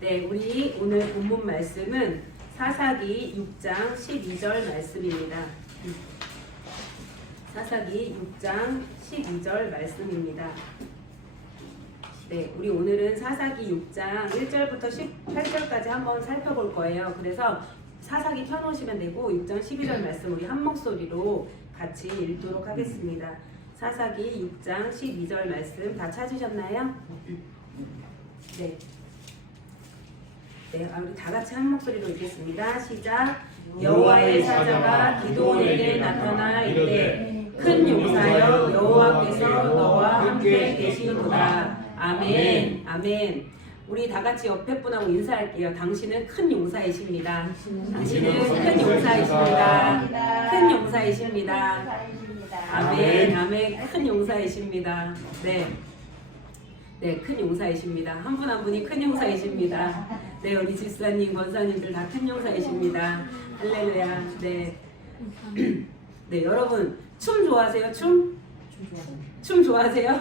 네, 우리 오늘 본문 말씀은 사사기 6장 12절 말씀입니다. 사사기 6장 12절 말씀입니다. 네, 우리 오늘은 사사기 6장 1절부터 18절까지 한번 살펴볼 거예요. 그래서 사사기 펴놓으시면 되고 6장 12절 말씀 우리 한 목소리로 같이 읽도록 하겠습니다. 사사기 6장 12절 말씀 다 찾으셨나요? 네. 네, 우리 다 같이 한 목소리로 읽겠습니다. 시작. 여호와의 사자가 기드온에게 나타나 이르되 큰 용사여 여호와께서 너와 함께 계시도다. 아멘. 아멘. 우리 다 같이 옆에 분하고 인사할게요. 당신은 큰 용사이십니다. 당신은 큰 용사이십니다. 큰 용사이십니다. 아멘. 아멘. 큰 용사이십니다. 네. 네, 큰 용사이십니다. 한 분 한 분이 큰 용사이십니다. 네, 우리 집사님, 권사님들 다 큰 용사이십니다. 할렐루야. 네. 네, 여러분 춤 좋아하세요? 춤? 춤 좋아하세요?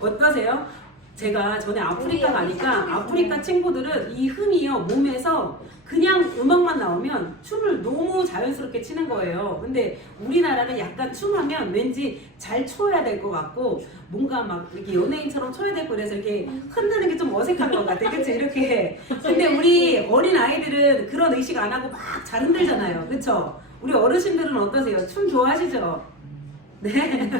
어떠세요? 제가 전에 아프리카 가니까 아프리카 친구들은 이 흠이요 몸에서 그냥 음악만 나오면 춤을 너무 자연스럽게 추는 거예요. 근데 우리나라는 약간 춤하면 왠지 잘 춰야 될 것 같고 뭔가 막 이렇게 연예인처럼 춰야 될 거 그래서 이렇게 흔드는 게 좀 어색한 것 같아. 그치? 이렇게. 근데 우리 어린 아이들은 그런 의식 안 하고 막 잘 흔들잖아요. 그쵸? 우리 어르신들은 어떠세요? 춤 좋아하시죠? 네.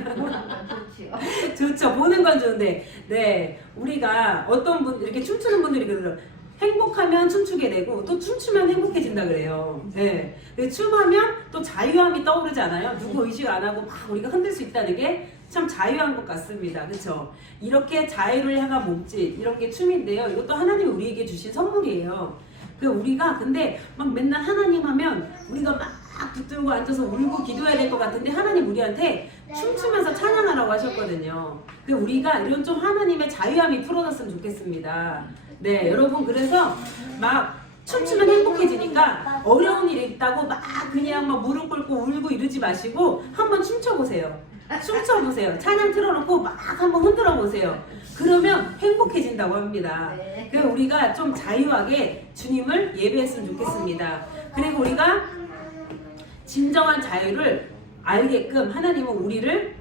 좋죠. 보는 건 좋은데, 네. 우리가 어떤 분, 이렇게 춤추는 분들이 그래요. 행복하면 춤추게 되고, 또 춤추면 행복해진다 그래요. 네. 춤하면 또 자유함이 떠오르지 않아요? 누구 의식 안 하고 막 우리가 흔들 수 있다는 게 참 자유한 것 같습니다. 그쵸? 이렇게 자유를 향한 몸짓, 이런 게 춤인데요. 이것도 하나님이 우리에게 주신 선물이에요. 우리가 근데 막 맨날 하나님 하면 우리가 막 붙들고 앉아서 울고 기도해야 될 것 같은데 하나님 우리한테 춤추면서 찬양하라고 하셨거든요. 우리가 이런 좀 하나님의 자유함이 풀어졌으면 좋겠습니다. 네, 여러분 그래서 막 춤추면 행복해지니까 어려운 일이 있다고 막 그냥 막 무릎 꿇고 울고 이러지 마시고 한번 춤춰보세요. 춤춰보세요. 찬양 틀어놓고 막 한번 흔들어 보세요. 그러면 행복해진다고 합니다. 우리가 좀 자유하게 주님을 예배했으면 좋겠습니다. 그리고 우리가 진정한 자유를 알게끔 하나님은 우리를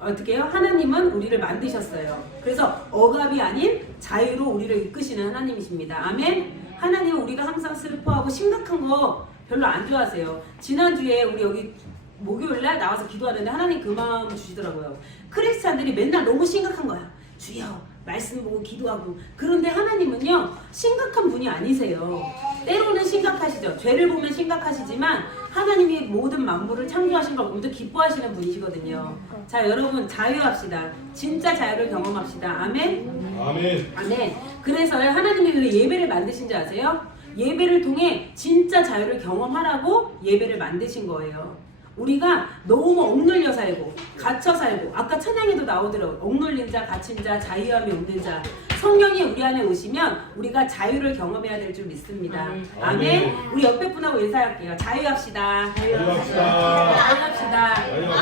어떻게 해요? 하나님은 우리를 만드셨어요. 그래서 억압이 아닌 자유로 우리를 이끄시는 하나님이십니다. 아멘. 하나님은 우리가 항상 슬퍼하고 심각한 거 별로 안 좋아하세요. 지난주에 우리 여기 목요일날 나와서 기도하는데 하나님 그 마음 주시더라고요. 크리스찬들이 맨날 너무 심각한 거야. 주여 말씀 보고 기도하고. 그런데 하나님은요 심각한 분이 아니세요. 때로는 심각하시죠. 죄를 보면 심각하시지만 하나님이 모든 만물을 창조하신 걸 보면서 기뻐하시는 분이시거든요. 자, 여러분 자유합시다. 진짜 자유를 경험합시다. 아멘. 아멘. 아멘. 그래서요 하나님이 왜 예배를 만드신지 아세요? 예배를 통해 진짜 자유를 경험하라고 예배를 만드신 거예요. 우리가 너무 억눌려 살고 갇혀 살고 아까 찬양에도 나오더라고요. 억눌린 자, 갇힌 자, 자유함이 없는 자. 성령이 우리 안에 오시면 우리가 자유를 경험해야 될 줄 믿습니다. 아멘. 우리 옆에 분하고 인사할게요. 자유합시다. 자유합시다.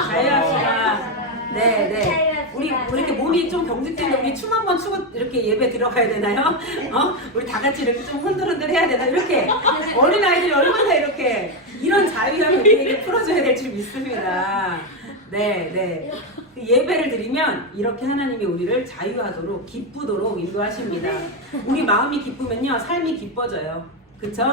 자유합시다. 네, 네. 우리 이렇게 몸이 좀 경직된데 우리 춤 한번 추고 이렇게 예배 들어가야 되나요? 우리 다 같이 이렇게 좀 흔들흔들 해야 되나? 이렇게 어린 아이들이 얼마나 이렇게 이런 자유함을 우리에게 풀어줘야 될 줄 믿습니다. 네, 네. 예배를 드리면 이렇게 하나님이 우리를 자유하도록 기쁘도록 인도하십니다. 우리 마음이 기쁘면요 삶이 기뻐져요. 그쵸?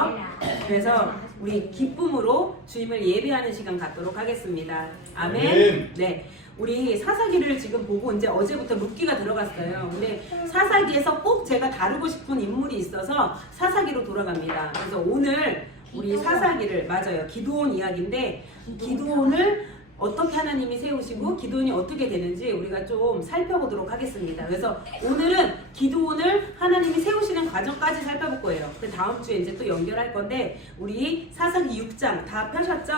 그래서 우리 기쁨으로 주님을 예배하는 시간 갖도록 하겠습니다. 아멘. 네. 우리 사사기를 지금 보고 이제 어제부터 룻기가 들어갔어요. 근데 사사기에서 꼭 제가 다루고 싶은 인물이 있어서 사사기로 돌아갑니다. 그래서 오늘 우리 사사기를 맞아요. 기드온 이야기인데 기드온을 어떻게 하나님이 세우시고 기드온이 어떻게 되는지 우리가 좀 살펴보도록 하겠습니다. 그래서 오늘은 기드온을 하나님이 세우시는 과정까지 살펴볼 거예요. 그 다음 주에 이제 또 연결할 건데 우리 사사기 6장 다 펴셨죠?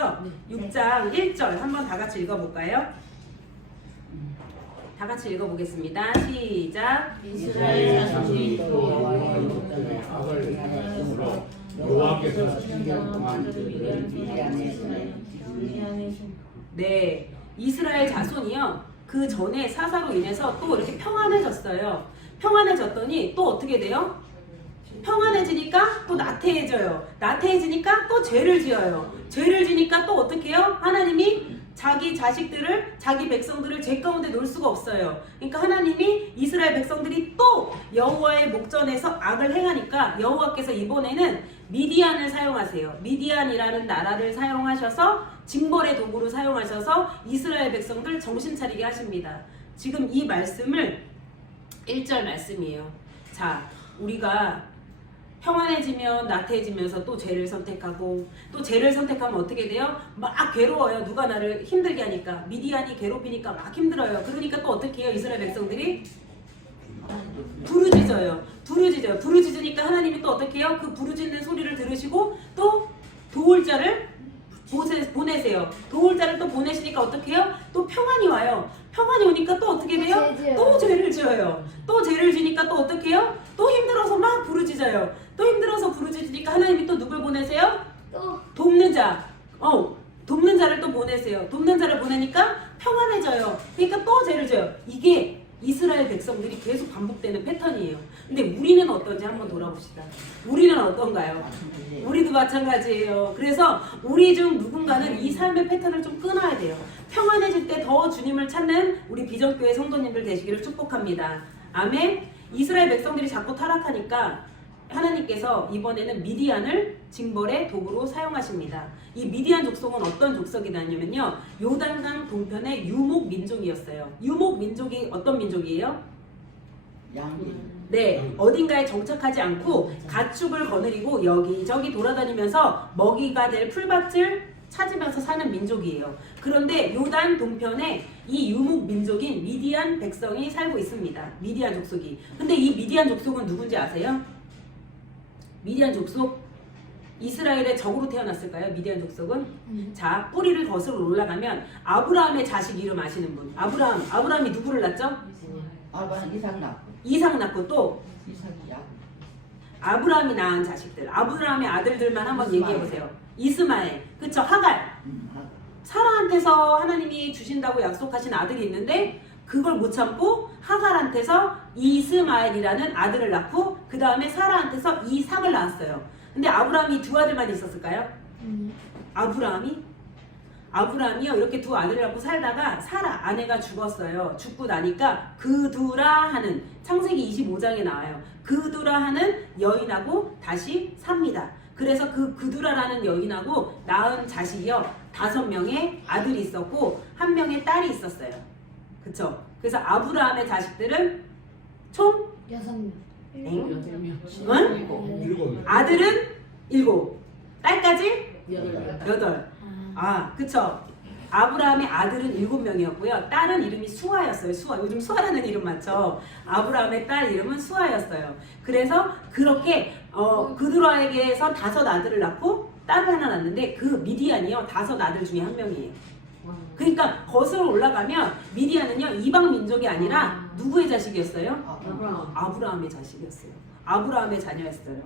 6장 1절 한번 다 같이 읽어볼까요? 다 같이 읽어보겠습니다. 시작. 이스라엘 자손이 또 여호와의 목전에 악을 행하였으므로 여호와께서 7년 동안 그들을 미디안에 네, 이스라엘 자손이요. 그 전에 사사로 인해서 또 이렇게 평안해졌어요. 평안해졌더니 또 어떻게 돼요? 평안해지니까 또 나태해져요. 나태해지니까 또 죄를 지어요. 죄를 지니까 또 어떻게 해요? 하나님이 자기 자식들을, 자기 백성들을 죄 가운데 놓을 수가 없어요. 그러니까 하나님이 이스라엘 백성들이 또 여호와의 목전에서 악을 행하니까 여호와께서 이번에는 미디안을 사용하세요. 미디안이라는 나라를 사용하셔서 징벌의 도구로 사용하셔서 이스라엘 백성들 정신 차리게 하십니다. 지금 이 말씀을 1절 말씀이에요. 자, 우리가 평안해지면 나태해지면서 또 죄를 선택하고 또 죄를 선택하면 어떻게 돼요? 막 괴로워요. 누가 나를 힘들게 하니까. 미디안이 괴롭히니까 막 힘들어요. 그러니까 또 어떻게 해요? 이스라엘 백성들이 부르짖어요. 부르짖어요. 부르짖으니까 하나님이 또 어떻게 해요? 그 부르짖는 소리를 들으시고 또 도울자를 보내세요. 도울자를 또 보내시니까 어떻게 해요? 또 평안이 와요. 평안이 오니까 또 어떻게 돼요? 또 죄를 지어요. 또 죄를 지니까 또 어떻게 해요? 또 힘들어서 막 부르짖어요. 또 힘들어서 부르짖으니까 하나님이 또 누굴 보내세요? 돕는 자. 돕는 자를 또 보내세요. 돕는 자를 보내니까 평안해져요. 그러니까 또 죄를 져요. 이게 이스라엘 백성들이 계속 반복되는 패턴이에요. 근데 우리는 어떤지 한번 돌아봅시다. 우리는 어떤가요? 우리도 마찬가지예요. 그래서 우리 중 누군가는 이 삶의 패턴을 좀 끊어야 돼요. 평안해질 때 더 주님을 찾는 우리 비전교회 성도님들 되시기를 축복합니다. 아멘. 이스라엘 백성들이 자꾸 타락하니까 하나님께서 이번에는 미디안을 징벌의 도구로 사용하십니다. 이 미디안 족속은 어떤 족속이냐면요, 요단강 동편의 유목 민족이었어요. 유목 민족이 어떤 민족이에요? 양기. 네, 어딘가에 정착하지 않고 가축을 거느리고 여기저기 돌아다니면서 먹이가 될 풀밭을 찾으면서 사는 민족이에요. 그런데 요단 동편에 이 유목 민족인 미디안 백성이 살고 있습니다. 미디안 족속이. 근데 이 미디안 족속은 누군지 아세요? 미디안 족속, 이스라엘의 적으로 태어났을까요? 미디안 족속은? 자, 뿌리를 거슬러 올라가면 아브라함의 자식 이름 아시는 분? 아브라함이 누구를 낳죠? 이삭 낳고. 이삭 낳고 또 이삭이 야곱. 아브라함이 낳은 자식들, 아브라함의 아들들만 한번 얘기해 보세요. 이스마엘, 그쵸? 하갈. 사라한테서 하나님이 주신다고 약속하신 아들이 있는데 그걸 못 참고 하갈한테서 이스마엘이라는 아들을 낳고 그 다음에 사라한테서 이삭을 낳았어요. 근데 아브라함이 두 아들만 있었을까요? 아브라함이요 이렇게 두 아들을 낳고 살다가 사라 아내가 죽었어요. 죽고 나니까 그두라 하는, 창세기 25장에 나와요. 그두라 하는 여인하고 다시 삽니다. 그래서 그두라라는 여인하고 낳은 자식이요 5명의 아들이 있었고 1명의 딸이 있었어요. 그쵸? 그래서 아브라함의 자식들은 총 6명. 응? 7명. 아들은 7, 딸까지 8. 8. 그쵸? 아브라함의 아들은 7명이었고요. 딸은 이름이 수아였어요. 수아. 요즘 수아라는 이름 맞죠? 아브라함의 딸 이름은 수아였어요. 그래서 그렇게 그드라에게서 5 아들을 낳고 딸을 하나 낳는데 그 미디안이요 5 아들 중에 1명이에요. 그러니까 거슬러 올라가면 미디안은요 이방 민족이 아니라 누구의 자식이었어요? 아브라함의 자식이었어요. 아브라함의 자녀였어요.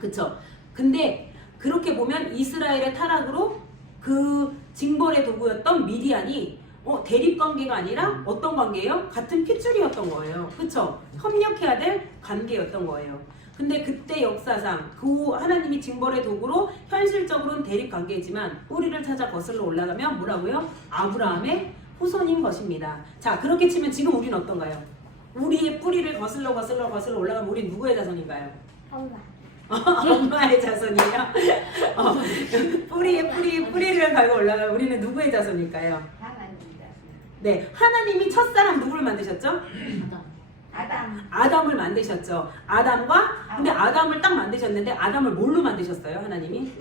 그쵸? 근데 그렇게 보면 이스라엘의 타락으로 그 징벌의 도구였던 미디안이 대립관계가 아니라 어떤 관계예요? 같은 핏줄이었던 거예요. 그쵸? 협력해야 될 관계였던 거예요. 근데 그때 역사상 그 하나님이 징벌의 도구로 현실적으로는 대립관계이지만 뿌리를 찾아 거슬러 올라가면 뭐라고요? 아브라함의 후손인 것입니다. 자, 그렇게 치면 지금 우리는 어떤가요? 우리의 뿌리를 거슬러 올라가면 우리 누구의 자손인가요? 엄마의 자손이에요. 뿌리를 갈고 올라가면 우리는 누구의 자손일까요? 네, 하나님이 첫사람 누구를 만드셨죠? 아담을 만드셨죠. 근데 아담을 딱 만드셨는데 아담을 뭘로 만드셨어요? 하나님이?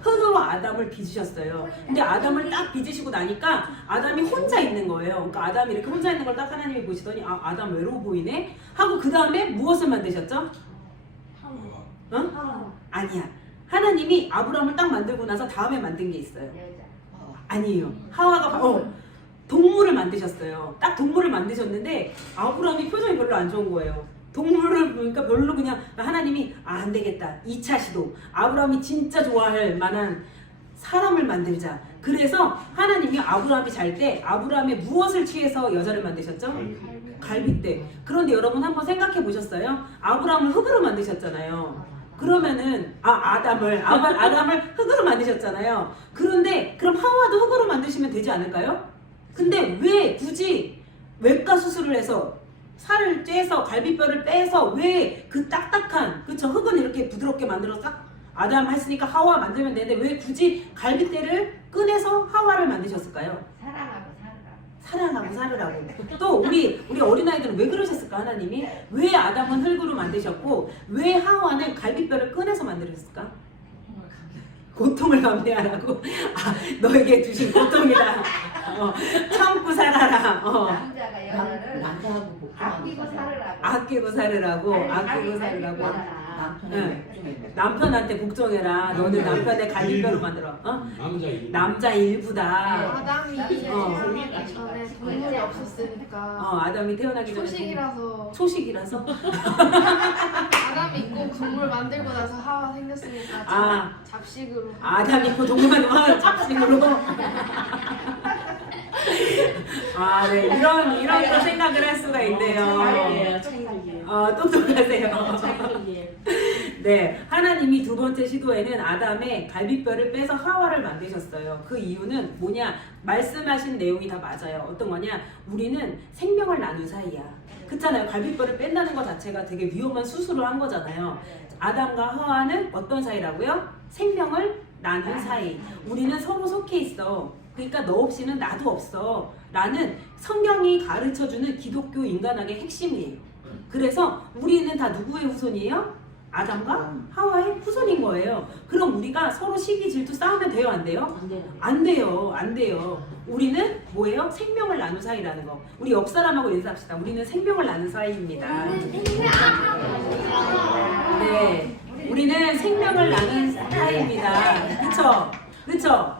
흙으로 아담을 빚으셨어요. 근데 아담을 딱 빚으시고 나니까 아담이 혼자 있는 거예요. 그러니까 아담이 이렇게 혼자 있는 걸 딱 하나님이 보시더니 아담 외로워 보이네? 하고 그 다음에 무엇을 만드셨죠? 아니야. 하나님이 아브라함을 딱 만들고 나서 다음에 만든 게 있어요. 아니에요. 하와가 동물을 만드셨어요. 딱 동물을 만드셨는데 아브라함이 표정이 별로 안 좋은 거예요. 동물을 보니까 별로 그냥 하나님이 안 되겠다. 2차 시도. 아브라함이 진짜 좋아할 만한 사람을 만들자. 그래서 하나님이 아브라함이 잘 때 아브라함의 무엇을 취해서 여자를 만드셨죠? 갈빗대. 그런데 여러분 한번 생각해 보셨어요? 아브라함을 흙으로 만드셨잖아요. 그러면은 아담을 흙으로 만드셨잖아요. 그런데 그럼 하와도 흙으로 만드시면 되지 않을까요? 근데 왜 굳이 외과 수술을 해서 살을 쬐서 갈비뼈를 빼서 왜 그 딱딱한 그쵸 흙은 이렇게 부드럽게 만들어서 딱 아담 했으니까 하와 만들면 되는데 왜 굳이 갈비뼈를 꺼내서 하와를 만드셨을까요? 사랑하고 살으라고. 또 우리 어린아이들은 왜 그러셨을까 하나님이? 왜 아담은 흙으로 만드셨고 왜 하와는 갈비뼈를 꺼내서 만들었을까? 고통을 감내하라고. 너에게 주신 고통이다. 참고 살아라. 남자가 여자를 남자하고 아끼고 살으라고. 아끼고 살으라고. 아끼고 살으라고. 남편한테 복종해라. 너는 남편의 갈비뼈로 만들어. 남자 일. 남자 일부다. 아담이 태어나기 전에 동물이 없었으니까 아담이 태어나기 전에 초식이라서 아담이 있고 동물 만들고 나서 하와 생겼으니까 잡식으로 아담이 있고 동물만 와 잡식으로. 네, 이런 또 생각을 할 수가 있네요. 똑똑하세요. 네, 하나님이 두 번째 시도에는 아담의 갈비뼈를 빼서 하와를 만드셨어요. 그 이유는 뭐냐? 말씀하신 내용이 다 맞아요. 어떤 거냐? 우리는 생명을 나눈 사이야. 그렇잖아요. 갈비뼈를 뺀다는 것 자체가 되게 위험한 수술을 한 거잖아요. 아담과 하와는 어떤 사이라고요? 생명을 나눈 사이. 우리는 서로 속해 있어. 그러니까 너 없이는 나도 없어. 라는 성경이 가르쳐주는 기독교 인간학의 핵심이에요. 그래서 우리는 다 누구의 후손이에요? 아담과 하와의 후손인 거예요. 그럼 우리가 서로 시기 질투 싸우면 돼요? 안 돼요? 안 돼요. 안 돼요. 우리는 뭐예요? 생명을 나눈 사이라는 거. 우리 옆 사람하고 인사합시다. 우리는 생명을 나눈 사이입니다. 네, 우리는 생명을 나눈 사이입니다. 그쵸? 그쵸?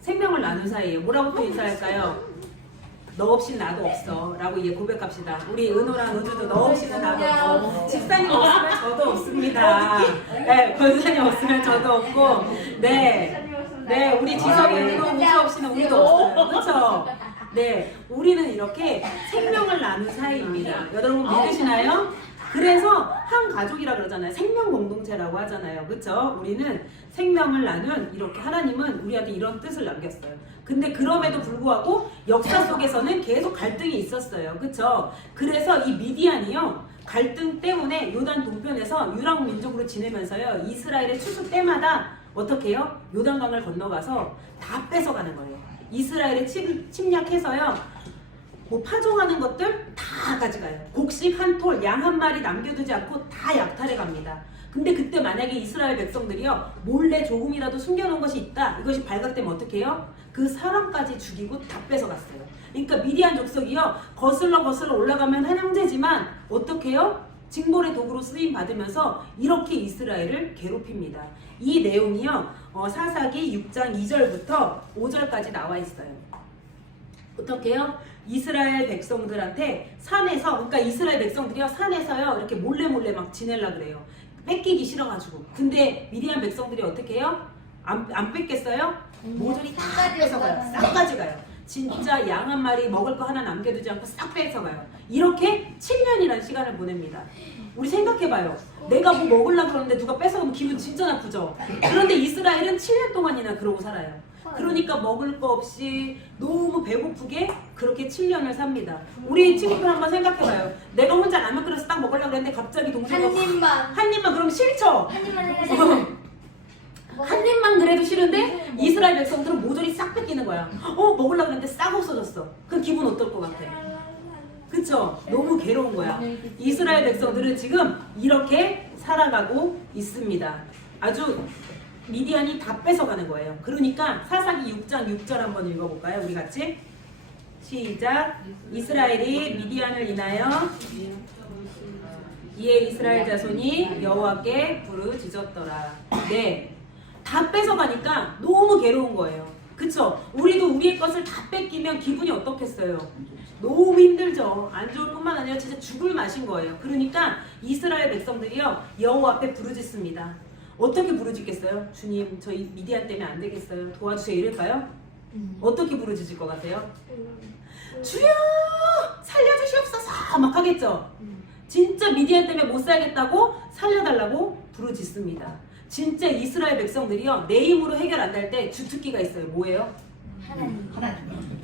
생명을 나눈 사이예요. 뭐라고 또 인사할까요? 너 없인 나도 없어 라고 이제 고백합시다. 우리 은호랑 은주도 너 없이는 나도 없어. 집사님 없으면 저도 없습니다. 네, 권사님 없으면 저도 없고 네, 우리 지성이 은호 우주 없이는 우리도 없어요. 그렇죠? 네, 우리는 이렇게 생명을 나눈 사이입니다. 여러분 믿으시나요? 그래서 한 가족이라 그러잖아요. 생명 공동체라고 하잖아요. 그렇죠? 우리는 생명을 나눈 이렇게 하나님은 우리한테 이런 뜻을 남겼어요. 근데 그럼에도 불구하고 역사 속에서는 계속 갈등이 있었어요. 그렇죠? 그래서 이 미디안이요. 갈등 때문에 요단 동편에서 유랑 민족으로 지내면서요. 이스라엘의 추수 때마다 어떻게 해요? 요단강을 건너가서 다 뺏어가는 거예요. 이스라엘에 침략해서요. 뭐 파종하는 것들 다 가져가요. 곡식 한 톨, 양 한 마리 남겨두지 않고 다 약탈해 갑니다. 근데 그때 만약에 이스라엘 백성들이요 몰래 조금이라도 숨겨놓은 것이 있다. 이것이 발각되면 어떻게 해요? 그 사람까지 죽이고 다 뺏어갔어요. 그러니까 미디안 족속이요 거슬러 올라가면 한 형제지만 어떻게 해요? 징벌의 도구로 쓰임 받으면서 이렇게 이스라엘을 괴롭힙니다. 이 내용이요 사사기 6장 2절부터 5절까지 나와 있어요. 어떻게 해요? 이스라엘 백성들한테 산에서 그러니까 이스라엘 백성들이요 산에서요 이렇게 몰래 막 지내려 그래요. 뺏기기 싫어가지고. 근데 미디안 백성들이 어떻게 해요? 안 뺏겠어요? 모조리 다 뺏어가요. 싹 가져가요. 진짜 양 한 마리 먹을 거 하나 남겨두지 않고 싹 뺏어가요. 이렇게 7년이라는 시간을 보냅니다. 우리 생각해봐요. 내가 뭐 먹으려고 그러는데 누가 뺏어가면 기분 진짜 나쁘죠? 그런데 이스라엘은 7년 동안이나 그러고 살아요. 그러니까 먹을 거 없이 너무 배고프게 그렇게 7년을 삽니다. 우리 친구들 한번 생각해봐요. 내가 혼자 라면 끓여서 딱 먹으려고 했는데 갑자기 동생이 한 입만 그럼 싫죠? 한 입만 그래도 싫은데 이스라엘 백성들은 모조리 싹 뺏기는 거야. 먹으려고 했는데 싹 없어졌어. 그 기분 어떨 것 같아? 그쵸? 너무 괴로운 거야. 이스라엘 백성들은 지금 이렇게 살아가고 있습니다. 아주 미디안이 다 뺏어가는 거예요. 그러니까 사사기 6장 6절 한번 읽어볼까요? 우리 같이 시작. 이스라엘이 미디안을 인하여 이에 이스라엘 자손이 여호와께 부르짖었더라. 네, 다 뺏어가니까 너무 괴로운 거예요. 그쵸? 우리도 우리의 것을 다 뺏기면 기분이 어떻겠어요? 너무 힘들죠. 안 좋을 뿐만 아니라 진짜 죽을 맛인 거예요. 그러니까 이스라엘 백성들이요 여호와 앞에 부르짖습니다. 어떻게 부르짖겠어요? 주님, 저희 미디안 때문에 안 되겠어요. 도와주세요. 이럴까요? 어떻게 부르짖을 것 같아요? 주여 살려주시옵소서 막 하겠죠. 진짜 미디안 때문에 못 살겠다고 살려달라고 부르짖습니다. 진짜 이스라엘 백성들이요 내 힘으로 해결 안 될 때 주특기가 있어요. 뭐예요? 하나님.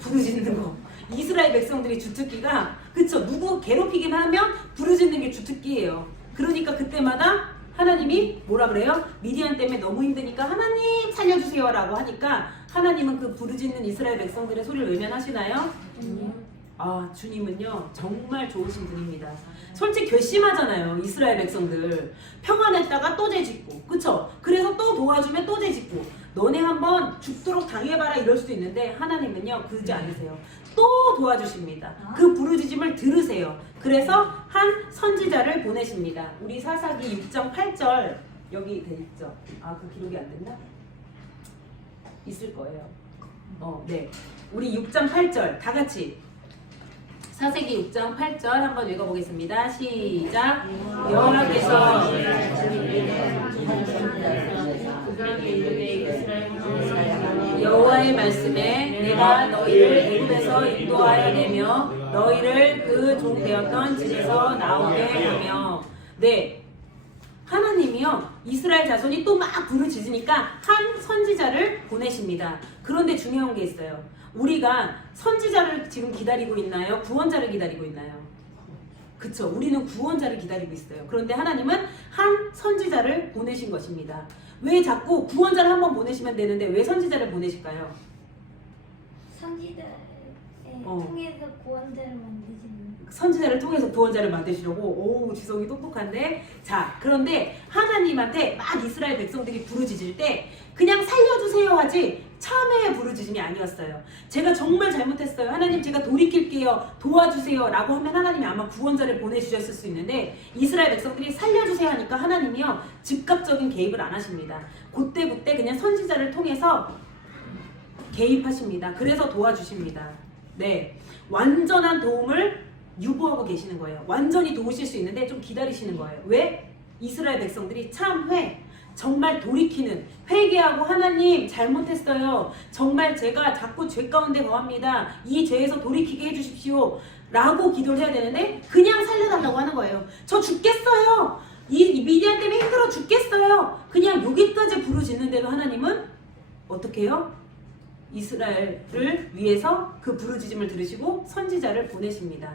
부르짖는 거. 이스라엘 백성들이 주특기가 그쵸 누구 괴롭히기만 하면 부르짖는 게 주특기예요. 그러니까 그때마다 하나님이 뭐라 그래요? 미디안 때문에 너무 힘드니까 하나님 살려주세요 라고 하니까 하나님은 그 부르짖는 이스라엘 백성들의 소리를 외면하시나요? 아 주님은요 정말 좋으신 분입니다. 솔직히 괘씸하잖아요. 이스라엘 백성들 평안했다가 또 죄짓고 그쵸? 그래서 또 도와주면 또 죄짓고 너네 한번 죽도록 당해봐라 이럴 수도 있는데 하나님은요 그러지 않으세요. 또 도와주십니다. 그 부르짖음을 들으세요. 그래서 한 선지자를 보내십니다. 우리 사사기 6장 8절 여기 돼 있죠? 아 그 기록이 안 됐나? 있을 거예요. 네. 우리 6장 8절 다 같이 사사기 6장 8절 한번 읽어보겠습니다. 시작. 여호와께서 여호와의 말씀에 내가 너희를 애굽에서 인도하여 내며 너희를 그 종 되었던 집에서 나오게 하며 네 하나님이요 이스라엘 자손이 또 막 부르짖으니까 한 선지자를 보내십니다. 그런데 중요한 게 있어요. 우리가 선지자를 지금 기다리고 있나요? 구원자를 기다리고 있나요? 그쵸 우리는 구원자를 기다리고 있어요. 그런데 하나님은 한 선지자를 보내신 것입니다. 왜 자꾸 구원자를 한번 보내시면 되는데 왜 선지자를 보내실까요? 선지자를 통해서 구원자를 만드시는. 선지자를 통해서 구원자를 만드시려고. 오 지성이 똑똑한데. 자 그런데 하나님한테 막 이스라엘 백성들이 부르짖을 때 그냥 살려주세요 하지 참회의 부르짖음이 아니었어요. 제가 정말 잘못했어요. 하나님 제가 돌이킬게요. 도와주세요 라고 하면 하나님이 아마 구원자를 보내주셨을 수 있는데 이스라엘 백성들이 살려주세요 하니까 하나님이요 즉각적인 개입을 안 하십니다. 그때 그냥 선지자를 통해서 개입하십니다. 그래서 도와주십니다. 네, 완전한 도움을 유보하고 계시는 거예요. 완전히 도우실 수 있는데 좀 기다리시는 거예요. 왜? 이스라엘 백성들이 참회 정말 돌이키는 회개하고 하나님 잘못했어요. 정말 제가 자꾸 죄 가운데 거합니다. 이 죄에서 돌이키게 해주십시오. 라고 기도를 해야 되는데 그냥 살려달라고 하는 거예요. 저 죽겠어요. 이 미디안 때문에 힘들어 죽겠어요. 그냥 여기까지 부르짖는데도 하나님은 어떻게 해요? 이스라엘을 위해서 그 부르짖음을 들으시고 선지자를 보내십니다.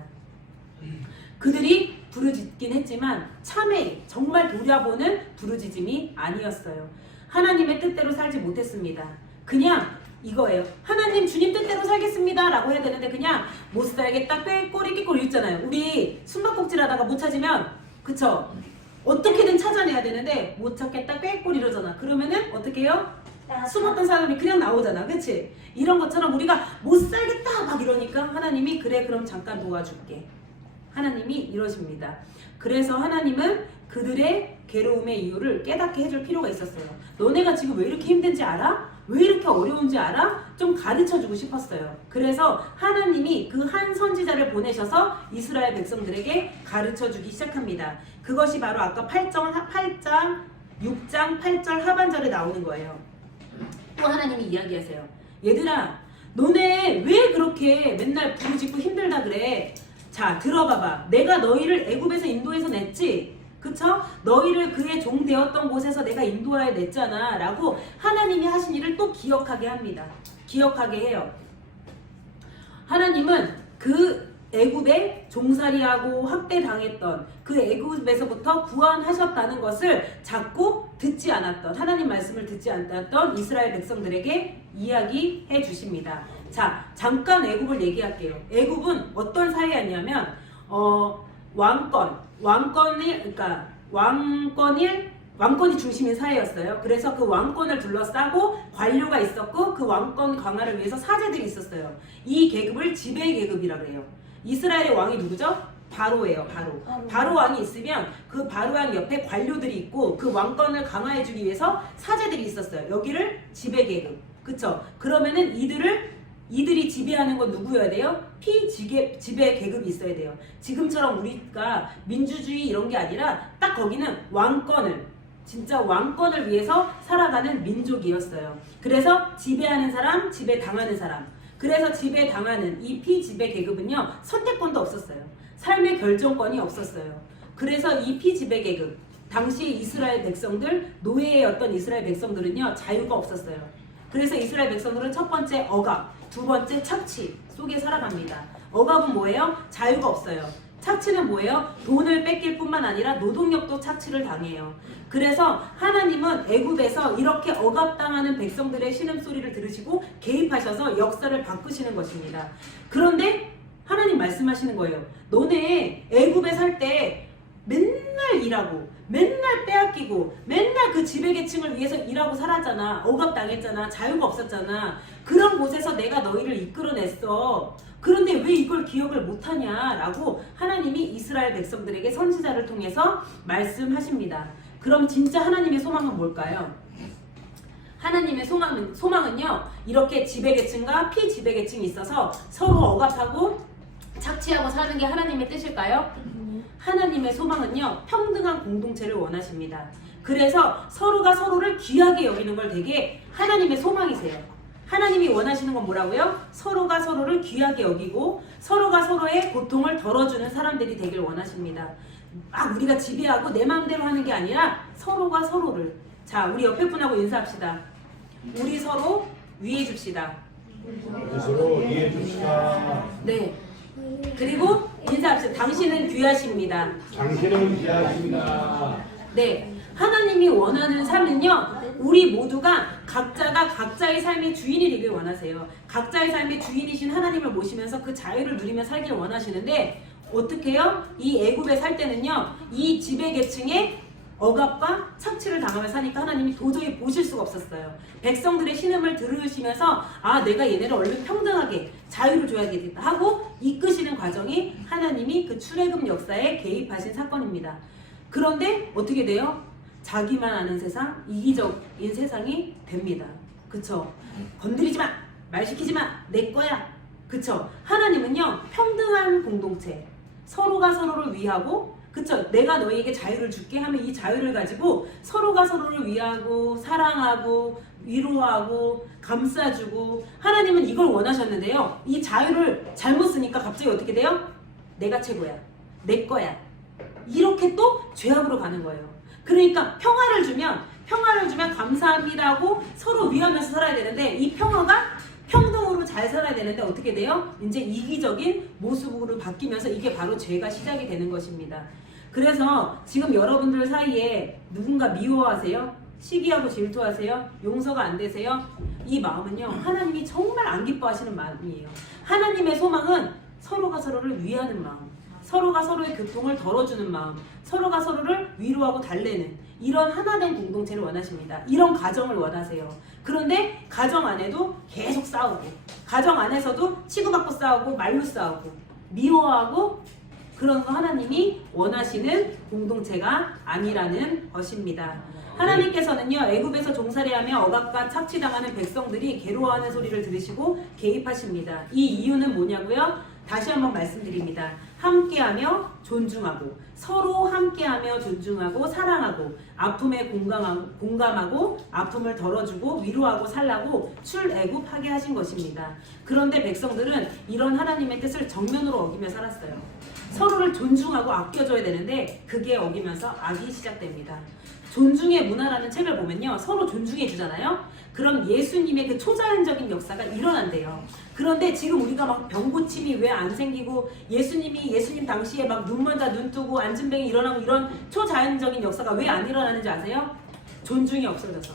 그들이 부르짖긴 했지만 참회, 정말 돌아보는 부르짖음이 아니었어요. 하나님의 뜻대로 살지 못했습니다. 그냥 이거예요. 하나님 주님 뜻대로 살겠습니다 라고 해야 되는데 그냥 못 살겠다 꾀꼬리 있잖아요. 우리 숨바꼭질 하다가 못 찾으면 그쵸? 어떻게든 찾아내야 되는데 못 찾겠다 꾀꼬리 이러잖아. 그러면은 어떻게 해요? 숨었던 사람이 그냥 나오잖아. 그치? 이런 것처럼 우리가 못 살겠다 막 이러니까 하나님이 그래 그럼 잠깐 도와줄게. 하나님이 이러십니다. 그래서 하나님은 그들의 괴로움의 이유를 깨닫게 해줄 필요가 있었어요. 너네가 지금 왜 이렇게 힘든지 알아? 왜 이렇게 어려운지 알아? 좀 가르쳐주고 싶었어요. 그래서 하나님이 그 한 선지자를 보내셔서 이스라엘 백성들에게 가르쳐주기 시작합니다. 그것이 바로 아까 6장 8절 하반절에 나오는 거예요. 또 하나님이 이야기하세요. 얘들아 너네 왜 그렇게 맨날 부르짖고 힘들다 그래? 자 들어봐봐. 내가 너희를 애굽에서 인도해서 냈지? 그쵸? 너희를 그의 종 되었던 곳에서 내가 인도하여 냈잖아 라고 하나님이 하신 일을 또 기억하게 합니다. 기억하게 해요. 하나님은 그 애굽에 종살이하고 학대당했던 그 애굽에서부터 구원하셨다는 것을 자꾸 듣지 않았던 하나님 말씀을 듣지 않았던 이스라엘 백성들에게 이야기해 주십니다. 자 잠깐 애굽을 얘기할게요. 애굽은 어떤 사회였냐면 왕권이 중심인 사회였어요. 그래서 그 왕권을 둘러싸고 관료가 있었고 그 왕권 강화를 위해서 사제들이 있었어요. 이 계급을 지배 계급이라고 해요. 이스라엘의 왕이 누구죠? 바로예요. 바로 왕이 있으면 그 바로 왕 옆에 관료들이 있고 그 왕권을 강화해주기 위해서 사제들이 있었어요. 여기를 지배 계급. 그쵸? 그러면은 이들이 지배하는 건 누구여야 돼요? 지배 계급이 있어야 돼요. 지금처럼 우리가 민주주의 이런 게 아니라 딱 거기는 진짜 왕권을 위해서 살아가는 민족이었어요. 그래서 지배하는 사람, 지배당하는 사람. 그래서 지배당하는 이 피지배 계급은요, 선택권도 없었어요. 삶의 결정권이 없었어요. 그래서 이 피지배 계급, 당시 이스라엘 백성들, 노예였던 이스라엘 백성들은요, 자유가 없었어요. 그래서 이스라엘 백성들은 첫 번째 억압, 두 번째 착취 속에 살아갑니다. 억압은 뭐예요? 자유가 없어요. 착취는 뭐예요? 돈을 뺏길 뿐만 아니라 노동력도 착취를 당해요. 그래서 하나님은 애굽에서 이렇게 억압당하는 백성들의 신음소리를 들으시고 개입하셔서 역사를 바꾸시는 것입니다. 그런데 하나님 말씀하시는 거예요. 너네 애굽에 살 때 맨날 일하고 맨날 빼앗기고 맨날 그 지배계층을 위해서 일하고 살았잖아. 억압당했잖아. 자유가 없었잖아. 그런 곳에서 내가 너희를 이끌어냈어. 그런데 왜 이걸 기억을 못하냐 라고 하나님이 이스라엘 백성들에게 선지자를 통해서 말씀하십니다. 그럼 진짜 하나님의 소망은 뭘까요? 하나님의 소망은요, 이렇게 지배계층과 피지배계층이 있어서 서로 억압하고 착취하고 사는 게 하나님의 뜻일까요? 하나님의 소망은요, 평등한 공동체를 원하십니다. 그래서 서로가 서로를 귀하게 여기는 걸 되게 하나님의 소망이세요. 하나님이 원하시는 건 뭐라고요? 서로가 서로를 귀하게 여기고 서로가 서로의 고통을 덜어주는 사람들이 되길 원하십니다. 막 우리가 지배하고 내 마음대로 하는 게 아니라 서로가 서로를. 자, 우리 옆에 분하고 인사합시다. 우리 서로 위해 줍시다. 서로 이해해 줍시다. 네. 그리고 인사합시다. 당신은 귀하십니다. 당신은 귀하십니다. 네. 하나님이 원하는 삶은요, 우리 모두가 각자가 각자의 삶의 주인이 되길 원하세요. 각자의 삶의 주인이신 하나님을 모시면서 그 자유를 누리며 살길 원하시는데, 어떻게 해요? 이 애굽에 살 때는요, 이 지배계층의 억압과 착취를 당하며 사니까 하나님이 도저히 보실 수가 없었어요. 백성들의 신음을 들으시면서 아, 내가 얘네를 얼른 평등하게 자유를 줘야겠다 하고 이끄시는 과정이 하나님이 그 출애굽 역사에 개입하신 사건입니다. 그런데 어떻게 돼요? 자기만 아는 세상, 이기적인 세상이 됩니다. 그쵸? 건드리지 마! 말 시키지 마! 내 거야! 그쵸? 하나님은요, 평등한 공동체, 서로가 서로를 위하고, 그쵸? 내가 너희에게 자유를 줄게 하면 이 자유를 가지고 서로가 서로를 위하고, 사랑하고, 위로하고, 감싸주고, 하나님은 이걸 원하셨는데요. 이 자유를 잘못 쓰니까 갑자기 어떻게 돼요? 내가 최고야. 내 거야. 이렇게 또 죄악으로 가는 거예요. 그러니까 평화를 주면 감사합니다 하고 서로 위하면서 살아야 되는데, 이 평화가 평등으로 잘 살아야 되는데 어떻게 돼요? 이제 이기적인 모습으로 바뀌면서 이게 바로 죄가 시작이 되는 것입니다. 그래서 지금 여러분들 사이에 누군가 미워하세요? 시기하고 질투하세요? 용서가 안 되세요? 이 마음은요, 하나님이 정말 안 기뻐하시는 마음이에요. 하나님의 소망은 서로가 서로를 위하는 마음, 서로가 서로의 고통을 덜어주는 마음, 서로가 서로를 위로하고 달래는 이런 하나된 공동체를 원하십니다. 이런 가정을 원하세요. 그런데 가정 안에도 계속 싸우고, 가정 안에서도 치고받고 싸우고, 말로 싸우고, 미워하고, 그런 거 하나님이 원하시는 공동체가 아니라는 것입니다. 하나님께서는요, 애굽에서 종살이하며 억압과 착취당하는 백성들이 괴로워하는 소리를 들으시고 개입하십니다. 이 이유는 뭐냐고요? 다시 한번 말씀드립니다. 함께하며 존중하고, 서로 함께하며 존중하고 사랑하고, 아픔에 공감하고 아픔을 덜어주고 위로하고 살라고 출애굽하게 하신 것입니다. 그런데 백성들은 이런 하나님의 뜻을 정면으로 어기며 살았어요. 서로를 존중하고 아껴줘야 되는데 그게 어기면서 악이 시작됩니다. 존중의 문화라는 책을 보면요, 서로 존중해 주잖아요. 그럼 예수님의 그 초자연적인 역사가 일어난대요. 그런데 지금 우리가 막 병고침이 왜 안 생기고, 예수님 당시에 막 눈먼자 눈 뜨고 안진뱅이 일어나고 이런 초자연적인 역사가 왜 안 일어나는지 아세요? 존중이 없어져서.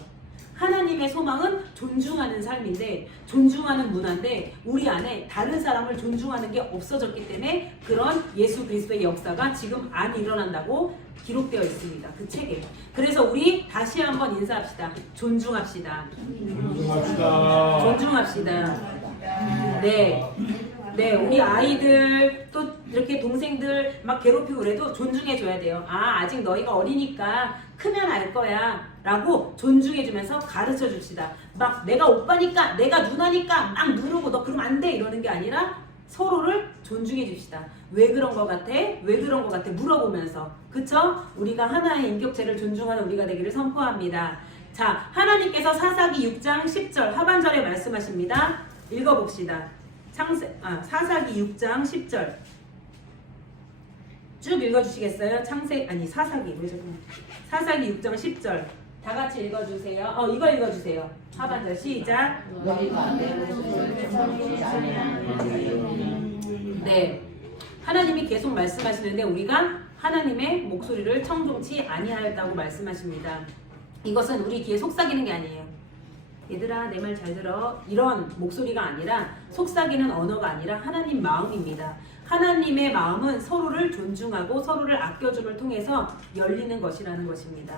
하나님의 소망은 존중하는 삶인데, 존중하는 문화인데 우리 안에 다른 사람을 존중하는 게 없어졌기 때문에 그런 예수 그리스도의 역사가 지금 안 일어난다고 기록되어 있습니다. 그 책에. 그래서 우리 다시 한번 인사합시다. 존중합시다. 존중합시다. 존중합시다. 네, 우리 아이들 또 이렇게 동생들 막 괴롭히고 그래도 존중해줘야 돼요. 아, 아직 너희가 어리니까 크면 알 거야 라고 존중해주면서 가르쳐 줍시다. 막 내가 오빠니까, 내가 누나니까 막 누르고 너 그러면 안 돼 이러는 게 아니라 서로를 존중해 줍시다. 왜 그런 거 같아? 왜 그런 거 같아? 물어보면서. 그쵸? 우리가 하나의 인격체를 존중하는 우리가 되기를 선포합니다. 자, 하나님께서 사사기 6장 10절 하반절에 말씀하십니다. 읽어봅시다. 사사기 6장 10절. 쭉 읽어주시겠어요? 사사기 왜 자꾸 사사기 6장 10절. 다 같이 읽어주세요. 이거 읽어주세요. 하반절 시작. 너희가 안 되고 정치 네, 하나님이 계속 말씀하시는데 우리가 하나님의 목소리를 청종치 아니하였다고 말씀하십니다. 이것은 우리 귀에 속삭이는 게 아니에요. 얘들아 내 말 잘 들어, 이런 목소리가 아니라, 속삭이는 언어가 아니라 하나님 마음입니다. 하나님의 마음은 서로를 존중하고 서로를 아껴줌을 통해서 열리는 것이라는 것입니다.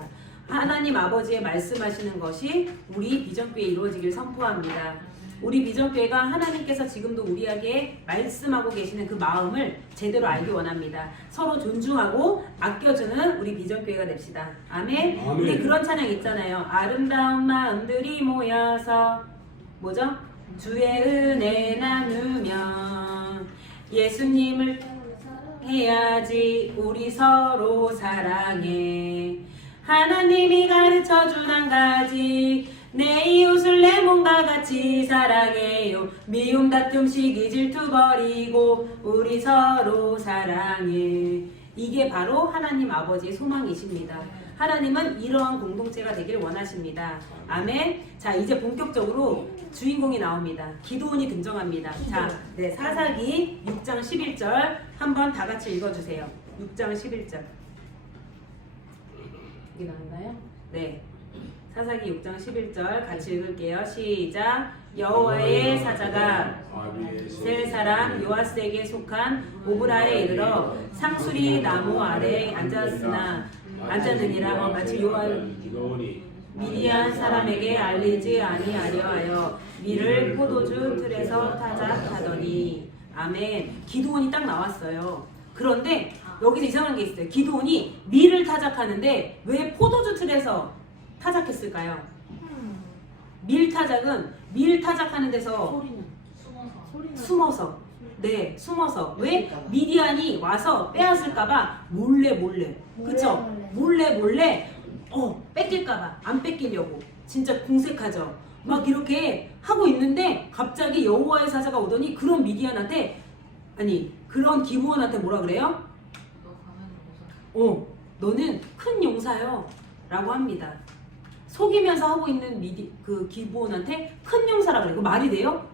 하나님 아버지의 말씀하시는 것이 우리 비전교회에 이루어지길 선포합니다. 우리 비전교회가 하나님께서 지금도 우리에게 말씀하고 계시는 그 마음을 제대로 알기 원합니다. 서로 존중하고 아껴주는 우리 비전교회가 됩시다. 아멘. 아멘. 우리 그런 찬양 있잖아요. 아름다운 마음들이 모여서 뭐죠? 주의 은혜 나누며 예수님을 해야지 우리 서로 사랑해. 하나님이 가르쳐준 한 가지, 내 이웃을 내 몸과 같이 사랑해요. 미움 다툼 시기 질투 버리고 우리 서로 사랑해. 이게 바로 하나님 아버지의 소망이십니다. 하나님은 이러한 공동체가 되길 원하십니다. 아멘. 자, 이제 본격적으로 주인공이 나옵니다. 기도원이 등장합니다. 자, 네, 사사기 6장 11절 한번 다 같이 읽어주세요. 6장 11절. 이게 나왔나요? 네. 사사기 6장 11절 같이 읽을게요. 시작. 여호와의 사자가 셀 사람 요아스에게 속한 오브라에 이르러 상수리 나무 아래에 앉았느니라. 마치 미디안 사람에게 알리지 아니하려 하여 밀을 포도주 틀에서 타작하더니. 아멘. 기도원이 딱 나왔어요. 그런데 여기서 이상한 게 있어요. 기도원이 밀을 타작하는데 왜 포도주 틀에서 타작했을까요? 밀 타작하는 데서 숨어서. 네, 숨어서. 왜? 미디안이 와서 빼앗을까봐 몰래. 그쵸? 몰래 뺏길까봐 안 뺏기려고 진짜 궁색하죠. 막 이렇게 하고 있는데 갑자기 여호와의 사자가 오더니 그런 미디안한테, 아니 그런 기브원한테 뭐라 그래요? 너는 큰 용사요 라고 합니다. 속이면서 하고 있는 그 기브원한테 큰 용사라고 그래요. 그 말이 돼요?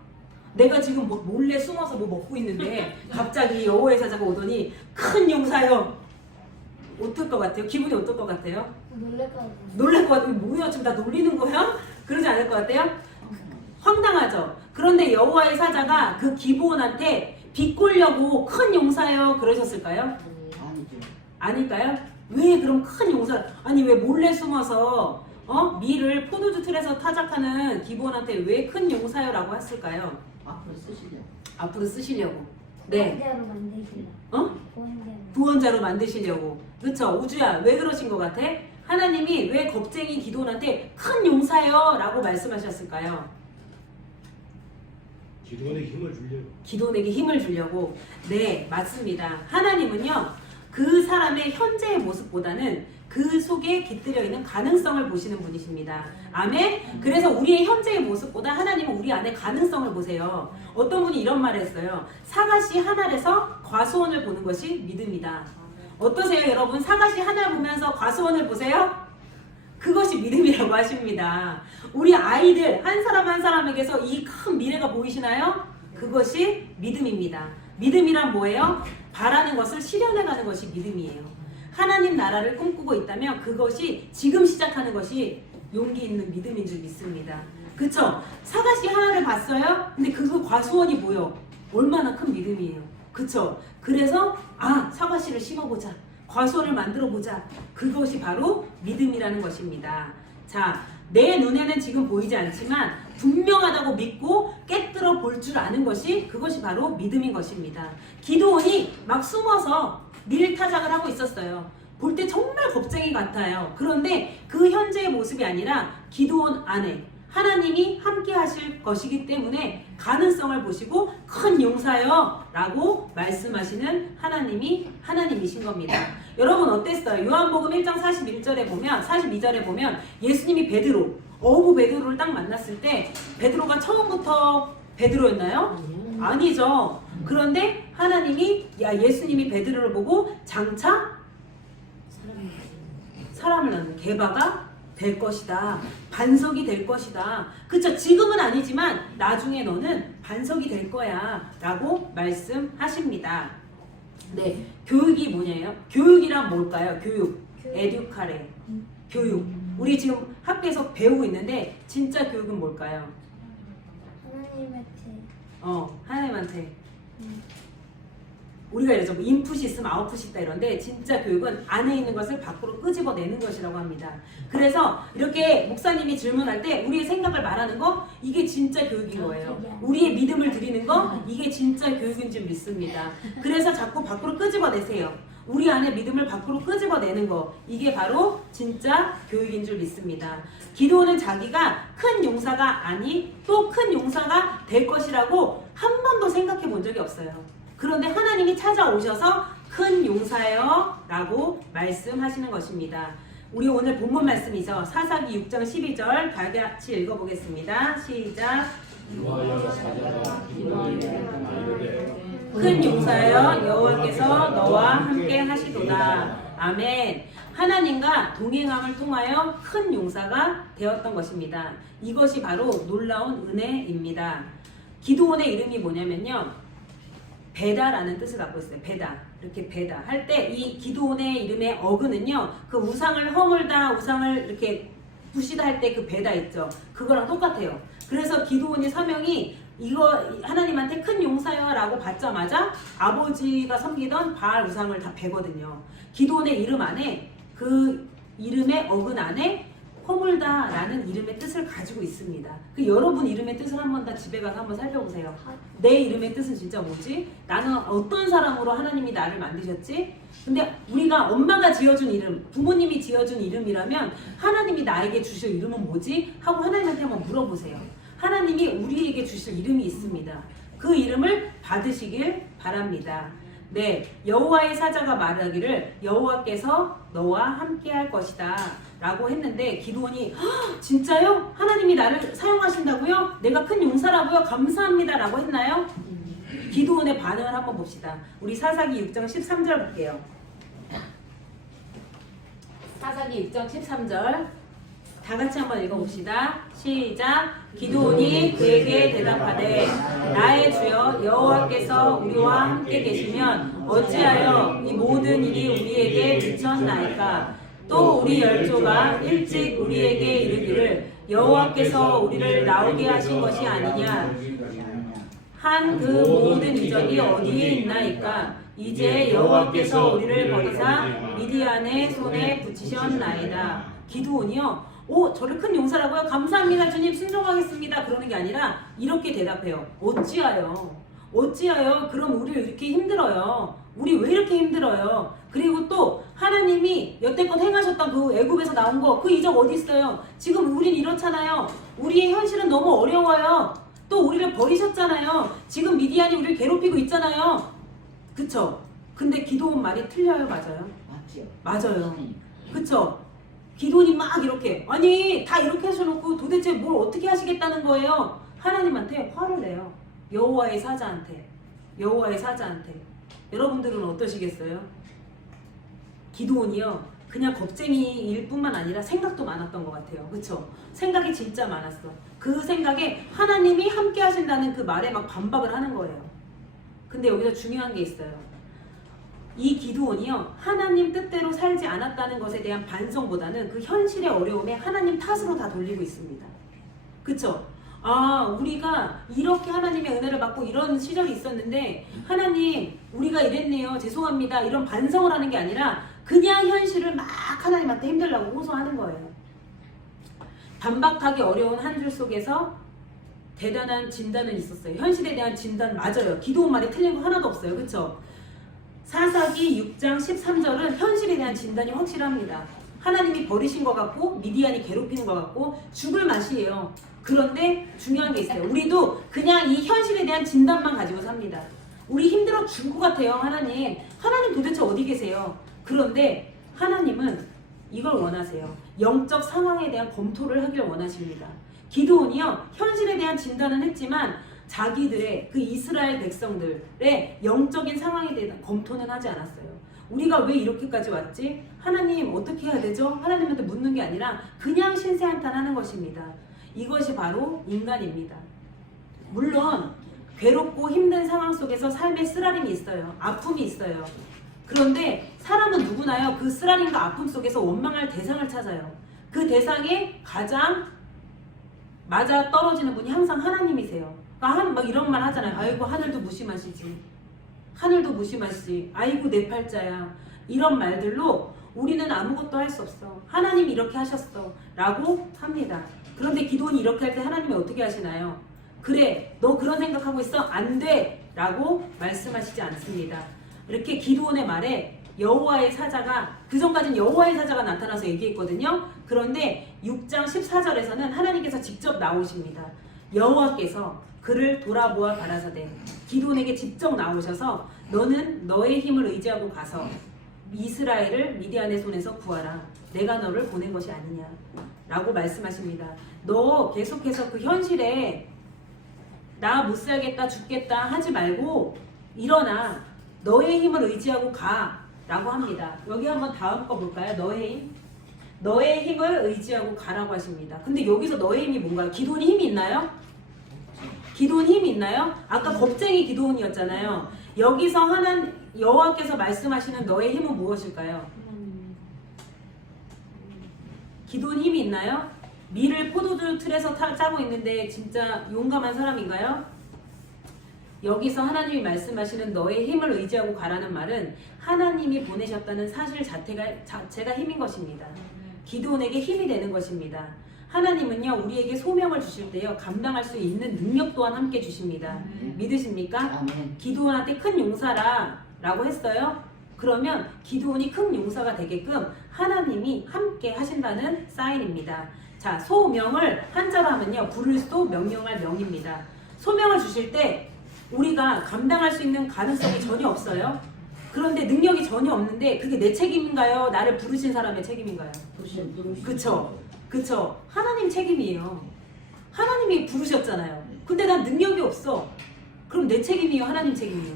내가 지금 몰래 숨어서 뭐 먹고 있는데 갑자기 여호와의 사자가 오더니 큰 용사요. 어떨 것 같아요? 기분이 어떨 것 같아요? 놀랄 것 같아요. 뭐야 지금 나 놀리는 거야? 그러지 않을 것 같아요? 황당하죠. 그런데 여호와의 사자가 그 기브원한테 비꼴려고 큰 용사요 그러셨을까요? 아니죠. 아닐까요? 왜 그럼 큰 용사, 아니 왜 몰래 숨어서 밀을 포도주 틀에서 타작하는 기브원한테 왜 큰 용사요라고 했을까요? 앞으로 쓰시려고. 네. 구원자로 만드시려. 구원자로 만드시려고. 그쵸? 우주야 왜 그러신 것 같아? 하나님이 왜 겁쟁이 기도원한테 큰 용사요 라고 말씀하셨을까요? 기도원에게 힘을 주려고. 네, 맞습니다. 하나님은요 그 사람의 현재의 모습보다는 그 속에 깃들여 있는 가능성을 보시는 분이십니다. 아멘. 그래서 우리의 현재의 모습보다 하나님은 우리 안에 가능성을 보세요. 어떤 분이 이런 말을 했어요. 사가시 하늘에서 과수원을 보는 것이 믿음이다. 어떠세요 여러분? 사가시 하늘 보면서 과수원을 보세요? 그것이 믿음이라고 하십니다. 우리 아이들 한 사람 한 사람에게서 이 큰 미래가 보이시나요? 그것이 믿음입니다. 믿음이란 뭐예요? 바라는 것을 실현해가는 것이 믿음이에요. 하나님 나라를 꿈꾸고 있다면 그것이 지금 시작하는 것이 용기 있는 믿음인 줄 믿습니다. 그쵸? 사가시 하나를 봤어요? 근데 그거 과수원이 뭐요? 얼마나 큰 믿음이에요. 그쵸? 그래서 사과씨를 심어보자. 과수원을 만들어보자. 그것이 바로 믿음이라는 것입니다. 자, 내 눈에는 지금 보이지 않지만 분명하다고 믿고 깨뜨려 볼 줄 아는 것이 그것이 바로 믿음인 것입니다. 기도원이 막 숨어서 밀타작을 하고 있었어요. 볼 때 정말 겁쟁이 같아요. 그런데 그 현재의 모습이 아니라 기도원 안에 하나님이 함께 하실 것이기 때문에 가능성을 보시고 큰 용사여 라고 말씀하시는 하나님이 하나님이신 겁니다. 여러분 어땠어요? 요한복음 1장 42절에 보면 예수님이 베드로를 딱 만났을 때 베드로가 처음부터 베드로였나요? 아니죠. 그런데 하나님이 예수님이 베드로를 보고 장차 사람을 낳는 게바가 될 것이다. 반석이 될 것이다. 그쵸? 지금은 아니지만 나중에 너는 반석이 될 거야 라고 말씀하십니다. 네, 교육이 뭐냐요? 교육이란 뭘까요? 교육, 에듀카레, 교육. 우리 지금 학교에서 배우고 있는데 진짜 교육은 뭘까요? 하나님한테. 우리가 이러죠. 뭐 인풋이 있으면 아웃풋이 있다 이런데 진짜 교육은 안에 있는 것을 밖으로 끄집어내는 것이라고 합니다. 그래서 이렇게 목사님이 질문할 때 우리의 생각을 말하는 거 이게 진짜 교육인 거예요. 우리의 믿음을 드리는 거 이게 진짜 교육인 줄 믿습니다. 그래서 자꾸 밖으로 끄집어내세요. 우리 안에 믿음을 밖으로 끄집어내는 거 이게 바로 진짜 교육인 줄 믿습니다. 기도는 자기가 큰 용사가 아니 또 큰 용사가 될 것이라고 한 번도 생각해 본 적이 없어요. 그런데 하나님이 찾아오셔서 큰 용사여 라고 말씀하시는 것입니다. 우리 오늘 본문 말씀이죠. 사사기 6장 12절 다 같이 읽어보겠습니다. 시작. 유하여 사자가 기도하여 이르되 큰 용사여 여호와께서 너와 함께 하시도다. 아멘. 하나님과 동행함을 통하여 큰 용사가 되었던 것입니다. 이것이 바로 놀라운 은혜입니다. 기도원의 이름이 뭐냐면요. 베다라는 뜻을 갖고 있어요. 베다. 이렇게 베다. 할 때 이 기도원의 이름의 어근은요. 그 우상을 허물다, 우상을 이렇게 부시다 할 때 그 베다 있죠. 그거랑 똑같아요. 그래서 기도원의 사명이 이거 하나님한테 큰 용사여 라고 받자마자 아버지가 섬기던 바알 우상을 다 베거든요. 기도원의 이름 안에 그 이름의 어근 안에 허물다 라는 이름의 뜻을 가지고 있습니다. 그 여러분 이름의 뜻을 한번 다 집에 가서 한번 살펴보세요. 내 이름의 뜻은 진짜 뭐지? 나는 어떤 사람으로 하나님이 나를 만드셨지? 근데 우리가 엄마가 지어준 이름, 부모님이 지어준 이름이라면 하나님이 나에게 주실 이름은 뭐지? 하고 하나님한테 한번 물어보세요. 하나님이 우리에게 주실 이름이 있습니다. 그 이름을 받으시길 바랍니다. 네, 여호와의 사자가 말하기를 여호와께서 너와 함께 할 것이다 라고 했는데 기도원이 진짜요? 하나님이 나를 사용하신다고요? 내가 큰 용사라고요? 감사합니다 라고 했나요? 기도원의 반응을 한번 봅시다. 우리 사사기 6장 13절 볼게요. 사사기 6장 13절 다 같이 한번 읽어봅시다. 시작. 기도온이 그에게 대답하되 나의 주여 여호와께서 우리와 함께 계시면 어찌하여 이 모든 일이 우리에게 미쳤나이까. 또 우리 열조가 일찍 우리에게 이르기를 여호와께서 우리를 나오게 하신 것이 아니냐 한 그 모든 이적이 어디에 있나이까. 이제 여호와께서 우리를 버리사 미디안의 손에 붙이셨나이다. 기도온이요. 오, 저를 큰 용사라고요? 감사합니다 주님, 순종하겠습니다. 그러는 게 아니라 이렇게 대답해요. 어찌하여 그럼 우리를 이렇게 힘들어요? 우리 왜 이렇게 힘들어요? 그리고 또 하나님이 여태껏 행하셨던 그 애굽에서 나온 거 그 이적 어디 있어요? 지금 우린 이렇잖아요. 우리의 현실은 너무 어려워요. 또 우리를 버리셨잖아요. 지금 미디안이 우리를 괴롭히고 있잖아요. 그쵸? 근데 기도원 말이 틀려요? 맞아요? 맞아요. 그쵸? 기도원이 막 이렇게 아니 다 이렇게 하셔놓고 도대체 뭘 어떻게 하시겠다는 거예요? 하나님한테 화를 내요. 여호와의 사자한테. 여러분들은 어떠시겠어요? 기도원이요 그냥 겁쟁이일 뿐만 아니라 생각도 많았던 것 같아요. 그쵸? 생각이 진짜 많았어. 그 생각에 하나님이 함께 하신다는 그 말에 막 반박을 하는 거예요. 근데 여기서 중요한 게 있어요. 이 기도원이요 하나님 뜻대로 살지 않았다는 것에 대한 반성보다는 그 현실의 어려움에 하나님 탓으로 다 돌리고 있습니다. 그쵸? 아, 우리가 이렇게 하나님의 은혜를 받고 이런 시절이 있었는데 하나님 우리가 이랬네요, 죄송합니다, 이런 반성을 하는 게 아니라 그냥 현실을 막 하나님한테 힘들라고 호소하는 거예요. 반박하기 어려운 한 줄 속에서 대단한 진단은 있었어요. 현실에 대한 진단 맞아요. 기도원 말이 틀린 거 하나도 없어요. 그쵸? 사사기 6장 13절은 현실에 대한 진단이 확실합니다. 하나님이 버리신 것 같고 미디안이 괴롭히는 것 같고 죽을 맛이에요. 그런데 중요한 게 있어요. 우리도 그냥 이 현실에 대한 진단만 가지고 삽니다. 우리 힘들어 죽을 것 같아요. 하나님 도대체 어디 계세요? 그런데 하나님은 이걸 원하세요. 영적 상황에 대한 검토를 하길 원하십니다. 기도원이요 현실에 대한 진단은 했지만 자기들의 그 이스라엘 백성들의 영적인 상황에 대한 검토는 하지 않았어요. 우리가 왜 이렇게까지 왔지? 하나님 어떻게 해야 되죠? 하나님한테 묻는 게 아니라 그냥 신세한탄하는 것입니다. 이것이 바로 인간입니다. 물론 괴롭고 힘든 상황 속에서 삶의 쓰라림이 있어요. 아픔이 있어요. 그런데 사람은 누구나요? 그 쓰라림과 아픔 속에서 원망할 대상을 찾아요. 그 대상에 가장 맞아 떨어지는 분이 항상 하나님이세요. 그러니까 막 이런 말 하잖아요. 아이고 하늘도 무심하시지. 하늘도 무심하시지. 아이고 내 팔자야. 이런 말들로 우리는 아무것도 할 수 없어. 하나님이 이렇게 하셨어. 라고 합니다. 그런데 기도원이 이렇게 할 때 하나님이 어떻게 하시나요? 그래 너 그런 생각하고 있어? 안 돼! 라고 말씀하시지 않습니다. 이렇게 기도원의 말에 여호와의 사자가 그전까지는 여호와의 사자가 나타나서 얘기했거든요. 그런데 6장 14절에서는 하나님께서 직접 나오십니다. 여호와께서 그를 돌아보아 가라사대 기도원에게 직접 나오셔서 너는 너의 힘을 의지하고 가서 이스라엘을 미디안의 손에서 구하라. 내가 너를 보낸 것이 아니냐 라고 말씀하십니다. 너 계속해서 그 현실에 나 못 살겠다 죽겠다 하지 말고 일어나 너의 힘을 의지하고 가 라고 합니다. 여기 한번 다음 거 볼까요? 너의 힘. 너의 힘을 의지하고 가라고 하십니다. 근데 여기서 너의 힘이 뭔가요? 기도원이 힘이 있나요? 기도원 힘이 있나요? 아까 겁쟁이 기도원이었잖아요. 여기서 여호와께서 말씀하시는 너의 힘은 무엇일까요? 기도원 힘이 있나요? 밀을 포도주 틀에서 짜고 있는데 진짜 용감한 사람인가요? 여기서 하나님이 말씀하시는 너의 힘을 의지하고 가라는 말은 하나님이 보내셨다는 사실 자체가 힘인 것입니다. 기도원에게 힘이 되는 것입니다. 하나님은요 우리에게 소명을 주실 때요 감당할 수 있는 능력 또한 함께 주십니다. 믿으십니까? 아멘. 기도원한테 큰 용사라 라고 했어요. 그러면 기도원이 큰 용사가 되게끔 하나님이 함께 하신다는 사인입니다. 자, 소명을 한자로 하면요 부를 소 명령할 명입니다. 소명을 주실 때 우리가 감당할 수 있는 가능성이 전혀 없어요. 그런데 능력이 전혀 없는데 그게 내 책임인가요? 나를 부르신 사람의 책임인가요? 그쵸? 그쵸? 하나님 책임이에요. 하나님이 부르셨잖아요. 근데 난 능력이 없어. 그럼 내 책임이에요? 하나님 책임이에요?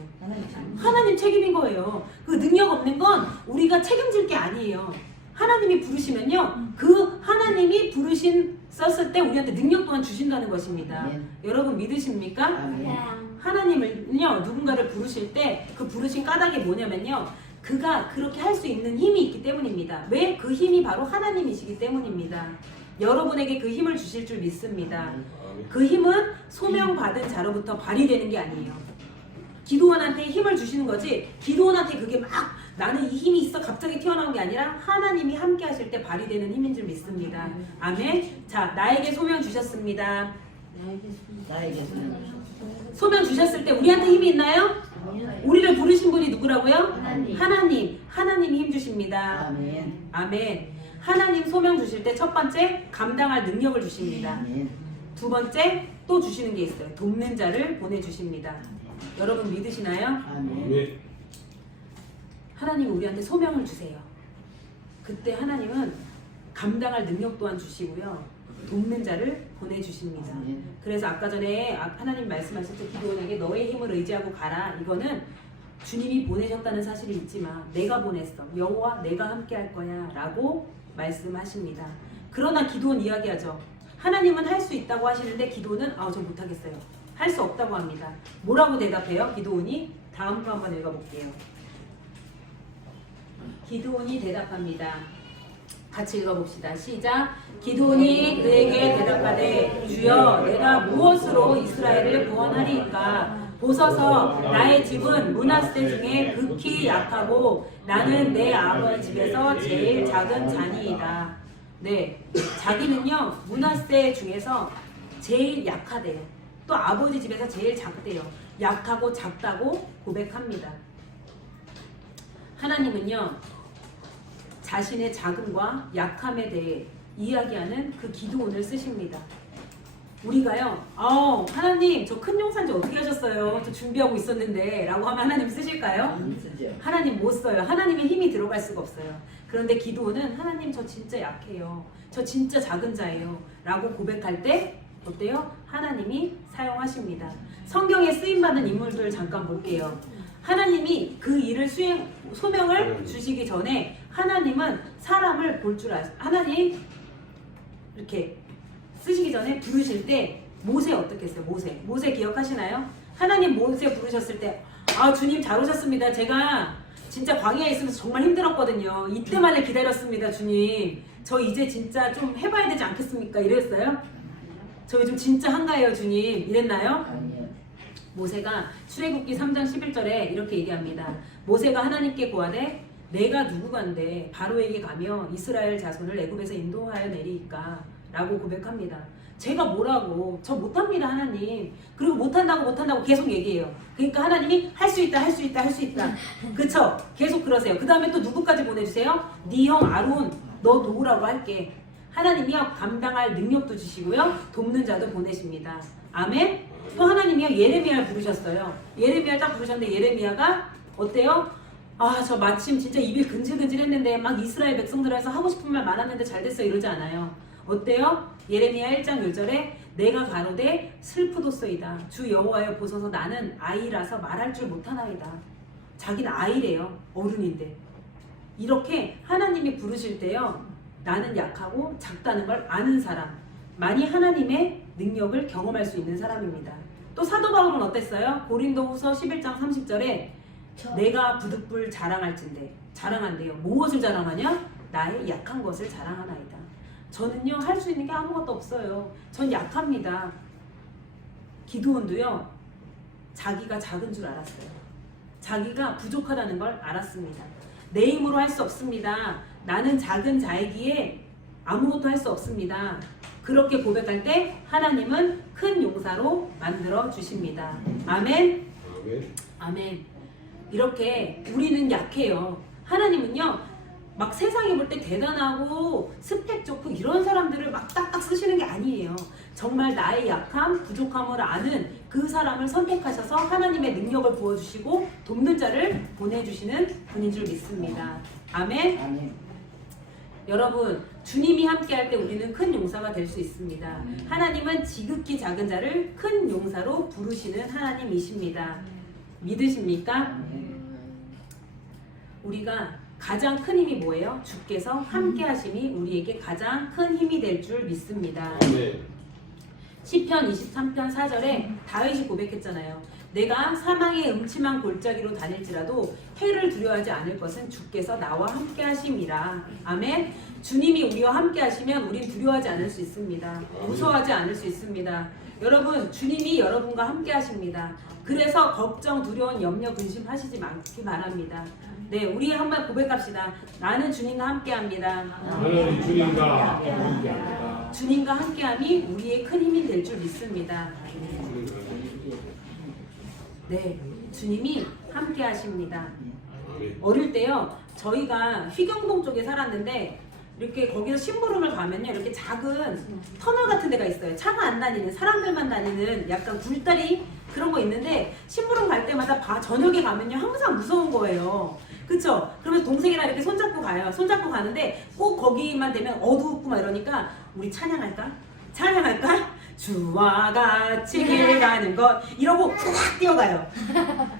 하나님 책임인 거예요. 그 능력 없는 건 우리가 책임질 게 아니에요. 하나님이 부르시면요 그 하나님이 썼을 때 우리한테 능력 또한 주신다는 것입니다. 여러분 믿으십니까? 하나님은요 누군가를 부르실 때 그 부르신 까닭이 뭐냐면요 그가 그렇게 할 수 있는 힘이 있기 때문입니다. 왜? 그 힘이 바로 하나님이시기 때문입니다. 여러분에게 그 힘을 주실 줄 믿습니다. 그 힘은 소명받은 자로부터 발휘되는 게 아니에요. 기도원한테 힘을 주시는 거지 기도원한테 그게 막 나는 이 힘이 있어 갑자기 튀어나온 게 아니라 하나님이 함께 하실 때 발휘되는 힘인 줄 믿습니다. 아멘. 자, 나에게 소명 주셨습니다. 나에게 소명 주셨을 때 우리한테 힘이 있나요? 우리를 부르신 분이 누구라고요? 하나님. 하나님이 힘 주십니다. 아멘. 아멘. 하나님 소명 주실 때 첫 번째 감당할 능력을 주십니다. 아멘. 두 번째 또 주시는 게 있어요. 돕는 자를 보내주십니다. 여러분 믿으시나요? 아멘. 하나님이 우리한테 소명을 주세요. 그때 하나님은 감당할 능력 또한 주시고요. 돕는 자를 보내주십니다. 그래서 아까 전에 하나님 말씀하실 때 기도원에게 너의 힘을 의지하고 가라. 이거는 주님이 보내셨다는 사실이 있지만 내가 보냈어. 여호와 내가 함께 할 거야 라고 말씀하십니다. 그러나 기도원 이야기하죠. 하나님은 할 수 있다고 하시는데 기도원은 저 못하겠어요. 할 수 없다고 합니다. 뭐라고 대답해요? 기도원이 다음 거 한번 읽어볼게요. 기도원이 대답합니다. 같이 읽어봅시다. 시작. 기도원이 그에게 대답하되 주여 내가 무엇으로 이스라엘을 구원하리이까 보소서 나의 집은 므낫세 중에 극히 약하고 나는 내 아버지 집에서 제일 작은 자니이다. 네, 자기는요 므낫세 중에서 제일 약하대요. 또 아버지 집에서 제일 작대요. 약하고 작다고 고백합니다. 하나님은요 자신의 작음과 약함에 대해 이야기하는 그 기도원을 쓰십니다. 우리가요 하나님 저 큰 용사인지 어떻게 하셨어요? 저 준비하고 있었는데 라고 하면 하나님 쓰실까요? 하나님 못 써요. 하나님의 힘이 들어갈 수가 없어요. 그런데 기도원은 하나님 저 진짜 약해요. 저 진짜 작은 자예요 라고 고백할 때 어때요? 하나님이 사용하십니다. 성경에 쓰임받은 인물들 잠깐 볼게요. 하나님이 그 일을 소명을 주시기 전에 하나님은 사람을 볼 줄 아세요. 하나님 이렇게 쓰시기 전에 부르실 때 모세 어떻게 했어요? 모세 기억하시나요? 하나님 모세 부르셨을 때 아 주님 잘 오셨습니다. 제가 진짜 광야에 있으면서 정말 힘들었거든요. 이때만을 기다렸습니다. 주님 저 이제 진짜 좀 해봐야 되지 않겠습니까? 이랬어요? 저 요즘 진짜 한가해요 주님 이랬나요? 아니요. 모세가 출애굽기 3장 11절에 이렇게 얘기합니다. 모세가 하나님께 구하되 내가 누구간데 바로에게 가며 이스라엘 자손을 애굽에서 인도하여 내리이까 라고 고백합니다. 제가 뭐라고 저 못합니다 하나님. 그리고 못한다고 계속 얘기해요. 그러니까 하나님이 할 수 있다 그쵸? 계속 그러세요. 그 다음에 또 누구까지 보내주세요? 네 형 아론 너 도우라고 할게. 하나님이요 감당할 능력도 주시고요 돕는 자도 보내십니다. 아멘. 또 하나님이요 예레미야를 부르셨어요. 예레미야를 딱 부르셨는데 예레미야가 어때요? 아 저 마침 진짜 입이 근질근질했는데 막 이스라엘 백성들에서 하고 싶은 말 많았는데 잘 됐어 이러지 않아요. 어때요? 예레미야 1장 1절에 내가 가로되 슬프도소이다 주 여호와여 보소서 나는 아이라서 말할 줄 못하나이다. 자기는 아이래요. 어른인데. 이렇게 하나님이 부르실 때요 나는 약하고 작다는 걸 아는 사람, 많이 하나님의 능력을 경험할 수 있는 사람입니다. 또 사도 바울은 어땠어요? 고린도후서 11장 30절에 내가 부득불 자랑한대요. 무엇을 자랑하냐? 나의 약한 것을 자랑하나이다. 저는요 할 수 있는 게 아무것도 없어요. 전 약합니다. 기드온도요 자기가 작은 줄 알았어요. 자기가 부족하다는 걸 알았습니다. 내 힘으로 할 수 없습니다. 나는 작은 자이기에 아무것도 할 수 없습니다. 그렇게 고백할 때 하나님은 큰 용사로 만들어 주십니다. 아멘. 아멘. 이렇게 우리는 약해요. 하나님은요 막 세상에 볼 때 대단하고 스펙 좋고 이런 사람들을 막 딱딱 쓰시는 게 아니에요. 정말 나의 약함, 부족함을 아는 그 사람을 선택하셔서 하나님의 능력을 부어주시고 돕는 자를 보내주시는 분인 줄 믿습니다. 아멘. 아멘. 여러분 주님이 함께할 때 우리는 큰 용사가 될 수 있습니다. 하나님은 지극히 작은 자를 큰 용사로 부르시는 하나님이십니다. 믿으십니까? 우리가 가장 큰 힘이 뭐예요? 주께서 함께 하심이 우리에게 가장 큰 힘이 될 줄 믿습니다. 시편 23편 4절에 다윗이 고백했잖아요. 내가 사망의 음침한 골짜기로 다닐지라도 해를 두려워하지 않을 것은 주께서 나와 함께 하심이라. 아멘. 주님이 우리와 함께 하시면 우린 두려워하지 않을 수 있습니다. 무서워하지 않을 수 있습니다. 여러분 주님이 여러분과 함께 하십니다. 그래서 걱정, 두려운 염려, 근심 하시지 말기 바랍니다. 네, 우리 한번 고백합시다. 나는 주님과 함께합니다. 나는 주님과 함께합니다. 주님과 함께함이 우리의 큰 힘이 될 줄 믿습니다. 네, 주님이 함께하십니다. 어릴 때요, 저희가 휘경동 쪽에 살았는데 이렇게 거기서 심부름을 가면요, 이렇게 작은 터널 같은 데가 있어요. 차가 안 다니는, 사람들만 다니는 약간 굴다리 그런 거 있는데 심부름 갈 때마다 저녁에 가면요 항상 무서운 거예요. 그쵸? 그러면 동생이랑 이렇게 손잡고 가요. 손잡고 가는데 꼭 거기만 되면 어두웠고 막 이러니까 우리 찬양할까? 주와 같이 길 가는 것 이러고 팍 뛰어가요.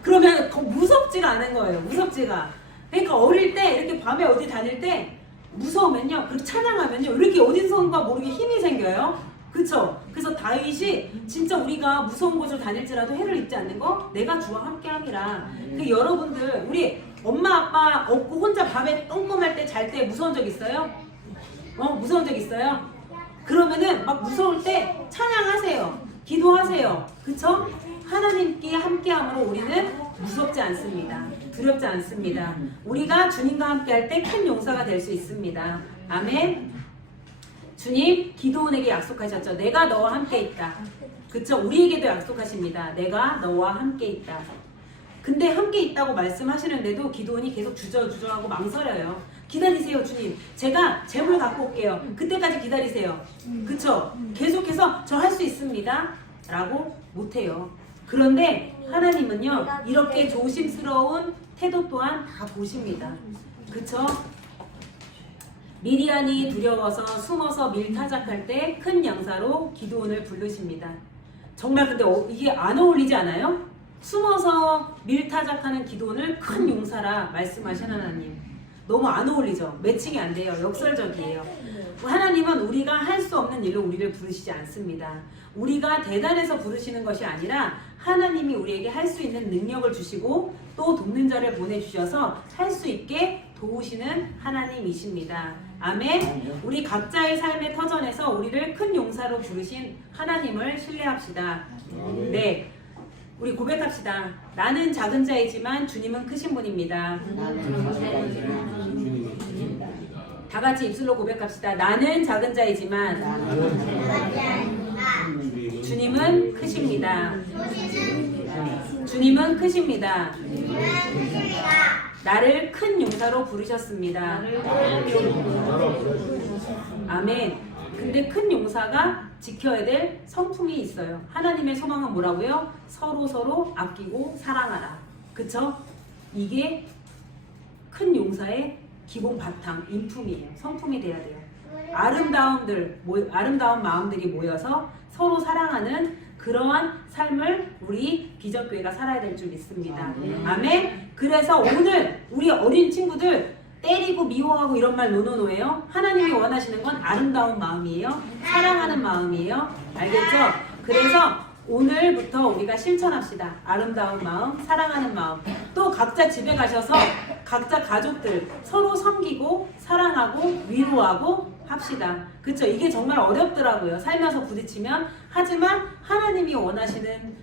그러면 무섭지가 않은 거예요. 무섭지가. 그러니까 어릴 때 이렇게 밤에 어디 다닐 때 무서우면요, 그리고 찬양하면요 이렇게 어디선가 모르게 힘이 생겨요. 그쵸? 그래서 다윗이 진짜 우리가 무서운 곳을 다닐지라도 해를 입지 않는 거 내가 주와 함께함이라. 그 여러분들 우리 엄마 아빠 없고 혼자 밤에 똥검할 때 잘 때 무서운 적 있어요? 무서운 적 있어요? 그러면은 막 무서울 때 찬양하세요. 기도하세요. 그쵸? 하나님께 함께함으로 우리는 무섭지 않습니다. 두렵지 않습니다. 우리가 주님과 함께할 때 큰 용사가 될 수 있습니다. 아멘. 주님 기도원에게 약속하셨죠. 내가 너와 함께 있다. 그쵸? 우리에게도 약속하십니다. 내가 너와 함께 있다. 근데 함께 있다고 말씀하시는데도 기도원이 계속 주저하고 망설여요. 기다리세요 주님. 제가 재물 갖고 올게요. 그때까지 기다리세요. 그쵸? 계속해서 저 할 수 있습니다. 라고 못해요. 그런데 하나님은요 이렇게 조심스러운 태도 또한 다 보십니다. 그쵸? 미디안이 두려워서 숨어서 밀타작할 때 큰 양사로 기드온을 부르십니다. 정말 근데 이게 안 어울리지 않아요? 숨어서 밀타작하는 기드온을 큰 용사라 말씀하신 하나님. 너무 안 어울리죠? 매칭이 안 돼요. 역설적이에요. 하나님은 우리가 할 수 없는 일로 우리를 부르시지 않습니다. 우리가 대단해서 부르시는 것이 아니라 하나님이 우리에게 할 수 있는 능력을 주시고 또 돕는 자를 보내주셔서 할 수 있게 도우시는 하나님이십니다. 아멘. 우리 각자의 삶의 터전에서 우리를 큰 용사로 부르신 하나님을 신뢰합시다. 네, 우리 고백합시다. 나는 작은 자이지만 주님은 크신 분입니다. 다 같이 입술로 고백합시다. 나는 작은 자이지만 주님은 크십니다. 주님은 크십니다. 나를 큰 용사로 부르셨습니다. 아멘. 근데 큰 용사가 지켜야 될 성품이 있어요. 하나님의 소망은 뭐라고요? 서로 아끼고 사랑하라. 그쵸? 이게 큰 용사의 기본 바탕, 인품이에요. 성품이 돼야 돼요. 아름다운 마음들이 모여서 서로 사랑하는 그러한 삶을 우리 비전교회가 살아야 될 줄 믿습니다. 아멘. 그래서 오늘 우리 어린 친구들 때리고 미워하고 이런 말 노노노예요. 하나님이 원하시는 건 아름다운 마음이에요. 사랑하는 마음이에요. 알겠죠? 그래서 오늘부터 우리가 실천합시다. 아름다운 마음, 사랑하는 마음. 또 각자 집에 가셔서 각자 가족들 서로 섬기고 사랑하고 위로하고 합시다. 그쵸? 이게 정말 어렵더라고요. 살면서 부딪히면. 하지만 하나님이 원하시는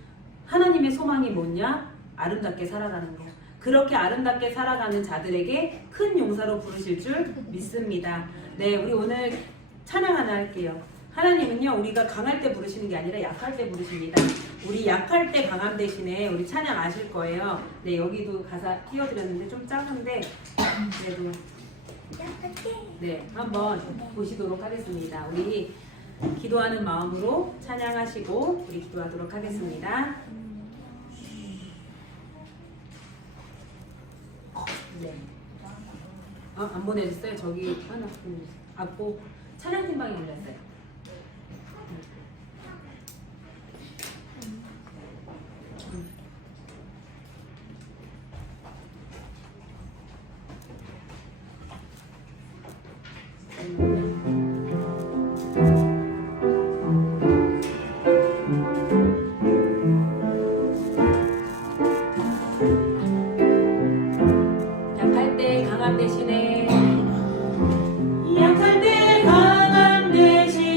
하나님의 소망이 뭐냐? 아름답게 살아가는 거. 그렇게 아름답게 살아가는 자들에게 큰 용사로 부르실 줄 믿습니다. 네, 우리 오늘 찬양 하나 할게요. 하나님은요, 우리가 강할 때 부르시는 게 아니라 약할 때 부르십니다. 우리 약할 때 강함 대신에 우리 찬양 아실 거예요. 네, 여기도 가사 띄워드렸는데 좀 작은데 그래도 네, 한번 보시도록 하겠습니다. 우리 기도하는 마음으로 찬양하시고 우리 기도하도록 하겠습니다. 네. 안 보내줬어요? 저기 하나 보내주세요. 찬양팀방에 올렸어요. 약할 때 강함 대신에 약할 때 강함 대신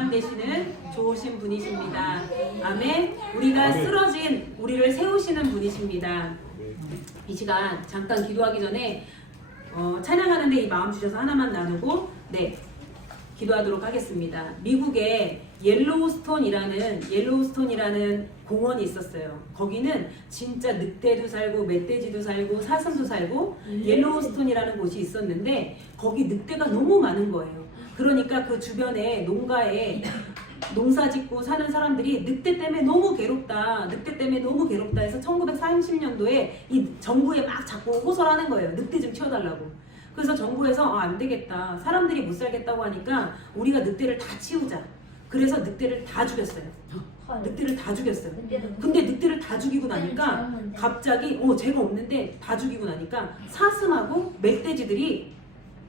보완되시는 좋으신 분이십니다. 아멘. 우리가 쓰러진 우리를 세우시는 분이십니다. 이 시간 잠깐 기도하기 전에 찬양하는데 이 마음 주셔서 하나만 나누고 기도하도록 하겠습니다. 미국에 옐로우스톤이라는 공원이 있었어요. 거기는 진짜 늑대도 살고 멧돼지도 살고 사슴도 살고 옐로우스톤이라는 곳이 있었는데 거기 늑대가 너무 많은 거예요. 그러니까 그 주변에 농가에 농사짓고 사는 사람들이 늑대 때문에 너무 괴롭다 해서 1930년도에 이 정부에 막 자꾸 호소하는 거예요. 늑대 좀 치워달라고. 그래서 정부에서 안 되겠다. 사람들이 못 살겠다고 하니까 우리가 늑대를 다 치우자. 그래서 늑대를 다 죽였어요. 늑대를 다 죽였어요. 근데 늑대를 다 죽이고 나니까 갑자기 죄가 없는데 다 죽이고 나니까 사슴하고 멧돼지들이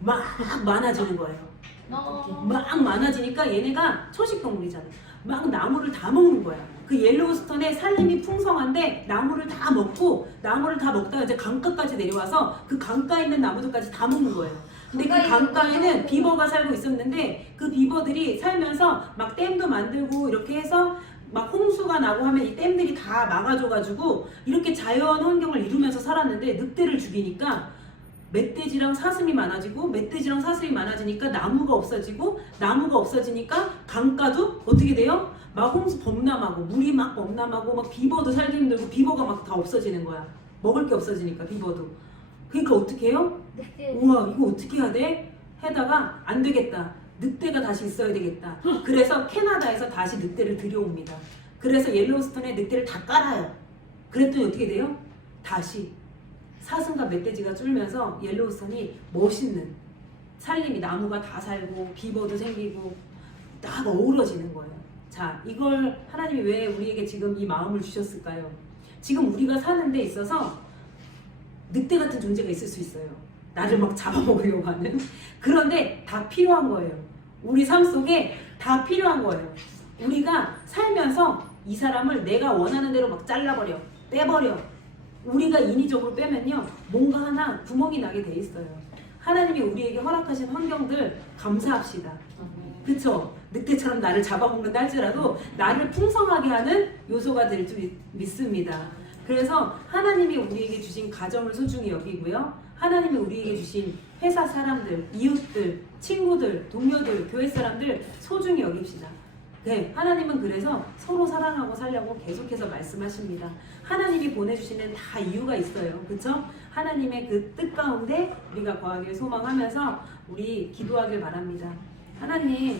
막 많아지는 거예요. 막 많아지니까 얘네가 초식동물이잖아. 막 나무를 다 먹는 거야. 그 옐로우스톤에 산림이 풍성한데 나무를 다 먹다가 이제 강가까지 내려와서 그 강가에 있는 나무들까지 다 먹는 거예요. 근데 그 강가에는 비버가 살고 있었는데 그 비버들이 살면서 막 댐도 만들고 이렇게 해서 막 홍수가 나고 하면 이 댐들이 다 막아줘가지고 이렇게 자연 환경을 이루면서 살았는데 늑대를 죽이니까 멧돼지랑 사슴이 많아지니까 나무가 없어지니까 강가도 어떻게 돼요? 막 홍수 범람하고 물이 막 범람하고 막 비버도 살기 힘들고 비버가 막 다 없어지는 거야. 먹을 게 없어지니까 비버도. 그러니까 어떻게 해요? 우와 이거 어떻게 해야 돼? 하다가 안 되겠다. 늑대가 다시 있어야 되겠다. 그래서 캐나다에서 다시 늑대를 들여옵니다. 그래서 옐로우스톤에 늑대를 다 깔아요. 그랬더니 어떻게 돼요? 다시 사슴과 멧돼지가 쫄면서 옐로우스톤이 멋있는 산림이 나무가 다 살고 비버도 생기고 딱 어우러지는 거예요. 자, 이걸 하나님이 왜 우리에게 지금 이 마음을 주셨을까요? 지금 우리가 사는 데 있어서 늑대 같은 존재가 있을 수 있어요. 나를 막 잡아먹으려고 하는. 그런데 다 필요한 거예요. 우리 삶 속에 다 필요한 거예요. 우리가 살면서 이 사람을 내가 원하는 대로 막 잘라버려, 빼버려. 우리가 인위적으로 빼면요, 뭔가 하나 구멍이 나게 돼 있어요. 하나님이 우리에게 허락하신 환경들 감사합시다. 그쵸? 늑대처럼 나를 잡아먹는다 할지라도 나를 풍성하게 하는 요소가 될 줄 믿습니다. 그래서 하나님이 우리에게 주신 가정을 소중히 여기고요. 하나님이 우리에게 주신 회사 사람들, 이웃들, 친구들, 동료들, 교회 사람들 소중히 여깁시다. 네, 하나님은 그래서 서로 사랑하고 살려고 계속해서 말씀하십니다. 하나님이 보내주시는 다 이유가 있어요. 그쵸? 하나님의 그 뜻 가운데 우리가 거하길 소망하면서 우리 기도하길 바랍니다. 하나님이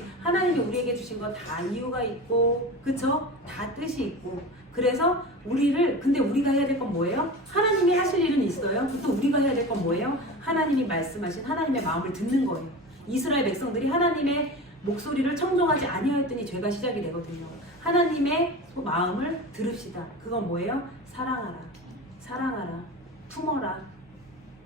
우리에게 주신 거 다 이유가 있고, 그쵸? 다 뜻이 있고. 그래서 근데 우리가 해야 될 건 뭐예요? 하나님이 하실 일은 있어요. 또 우리가 해야 될 건 뭐예요? 하나님이 말씀하신 하나님의 마음을 듣는 거예요. 이스라엘 백성들이 하나님의 목소리를 청종하지 아니하였더니 죄가 시작이 되거든요. 하나님의 마음을 들읍시다. 그건 뭐예요? 사랑하라, 품어라.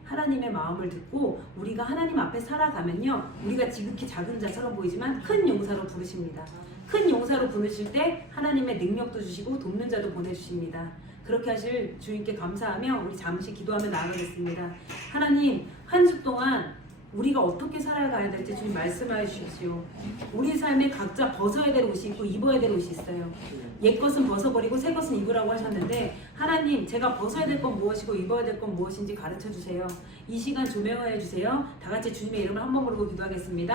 하나님의 마음을 듣고 우리가 하나님 앞에 살아가면요, 우리가 지극히 작은 자처럼 보이지만 큰 용사로 부르십니다. 큰 용사로 부르실 때 하나님의 능력도 주시고 돕는 자도 보내주십니다. 그렇게 하실 주님께 감사하며 우리 잠시 기도하며 나아가겠습니다. 하나님, 한 주 동안 우리가 어떻게 살아가야 될지 주님 말씀하여 주십시오. 우리 삶에 각자 벗어야 될 옷이 있고 입어야 될 옷이 있어요. 옛 것은 벗어버리고 새 것은 입으라고 하셨는데, 하나님, 제가 벗어야 될 건 무엇이고 입어야 될 건 무엇인지 가르쳐 주세요. 이 시간 조명하여 주세요. 다 같이 주님의 이름을 한 번 부르고 기도하겠습니다.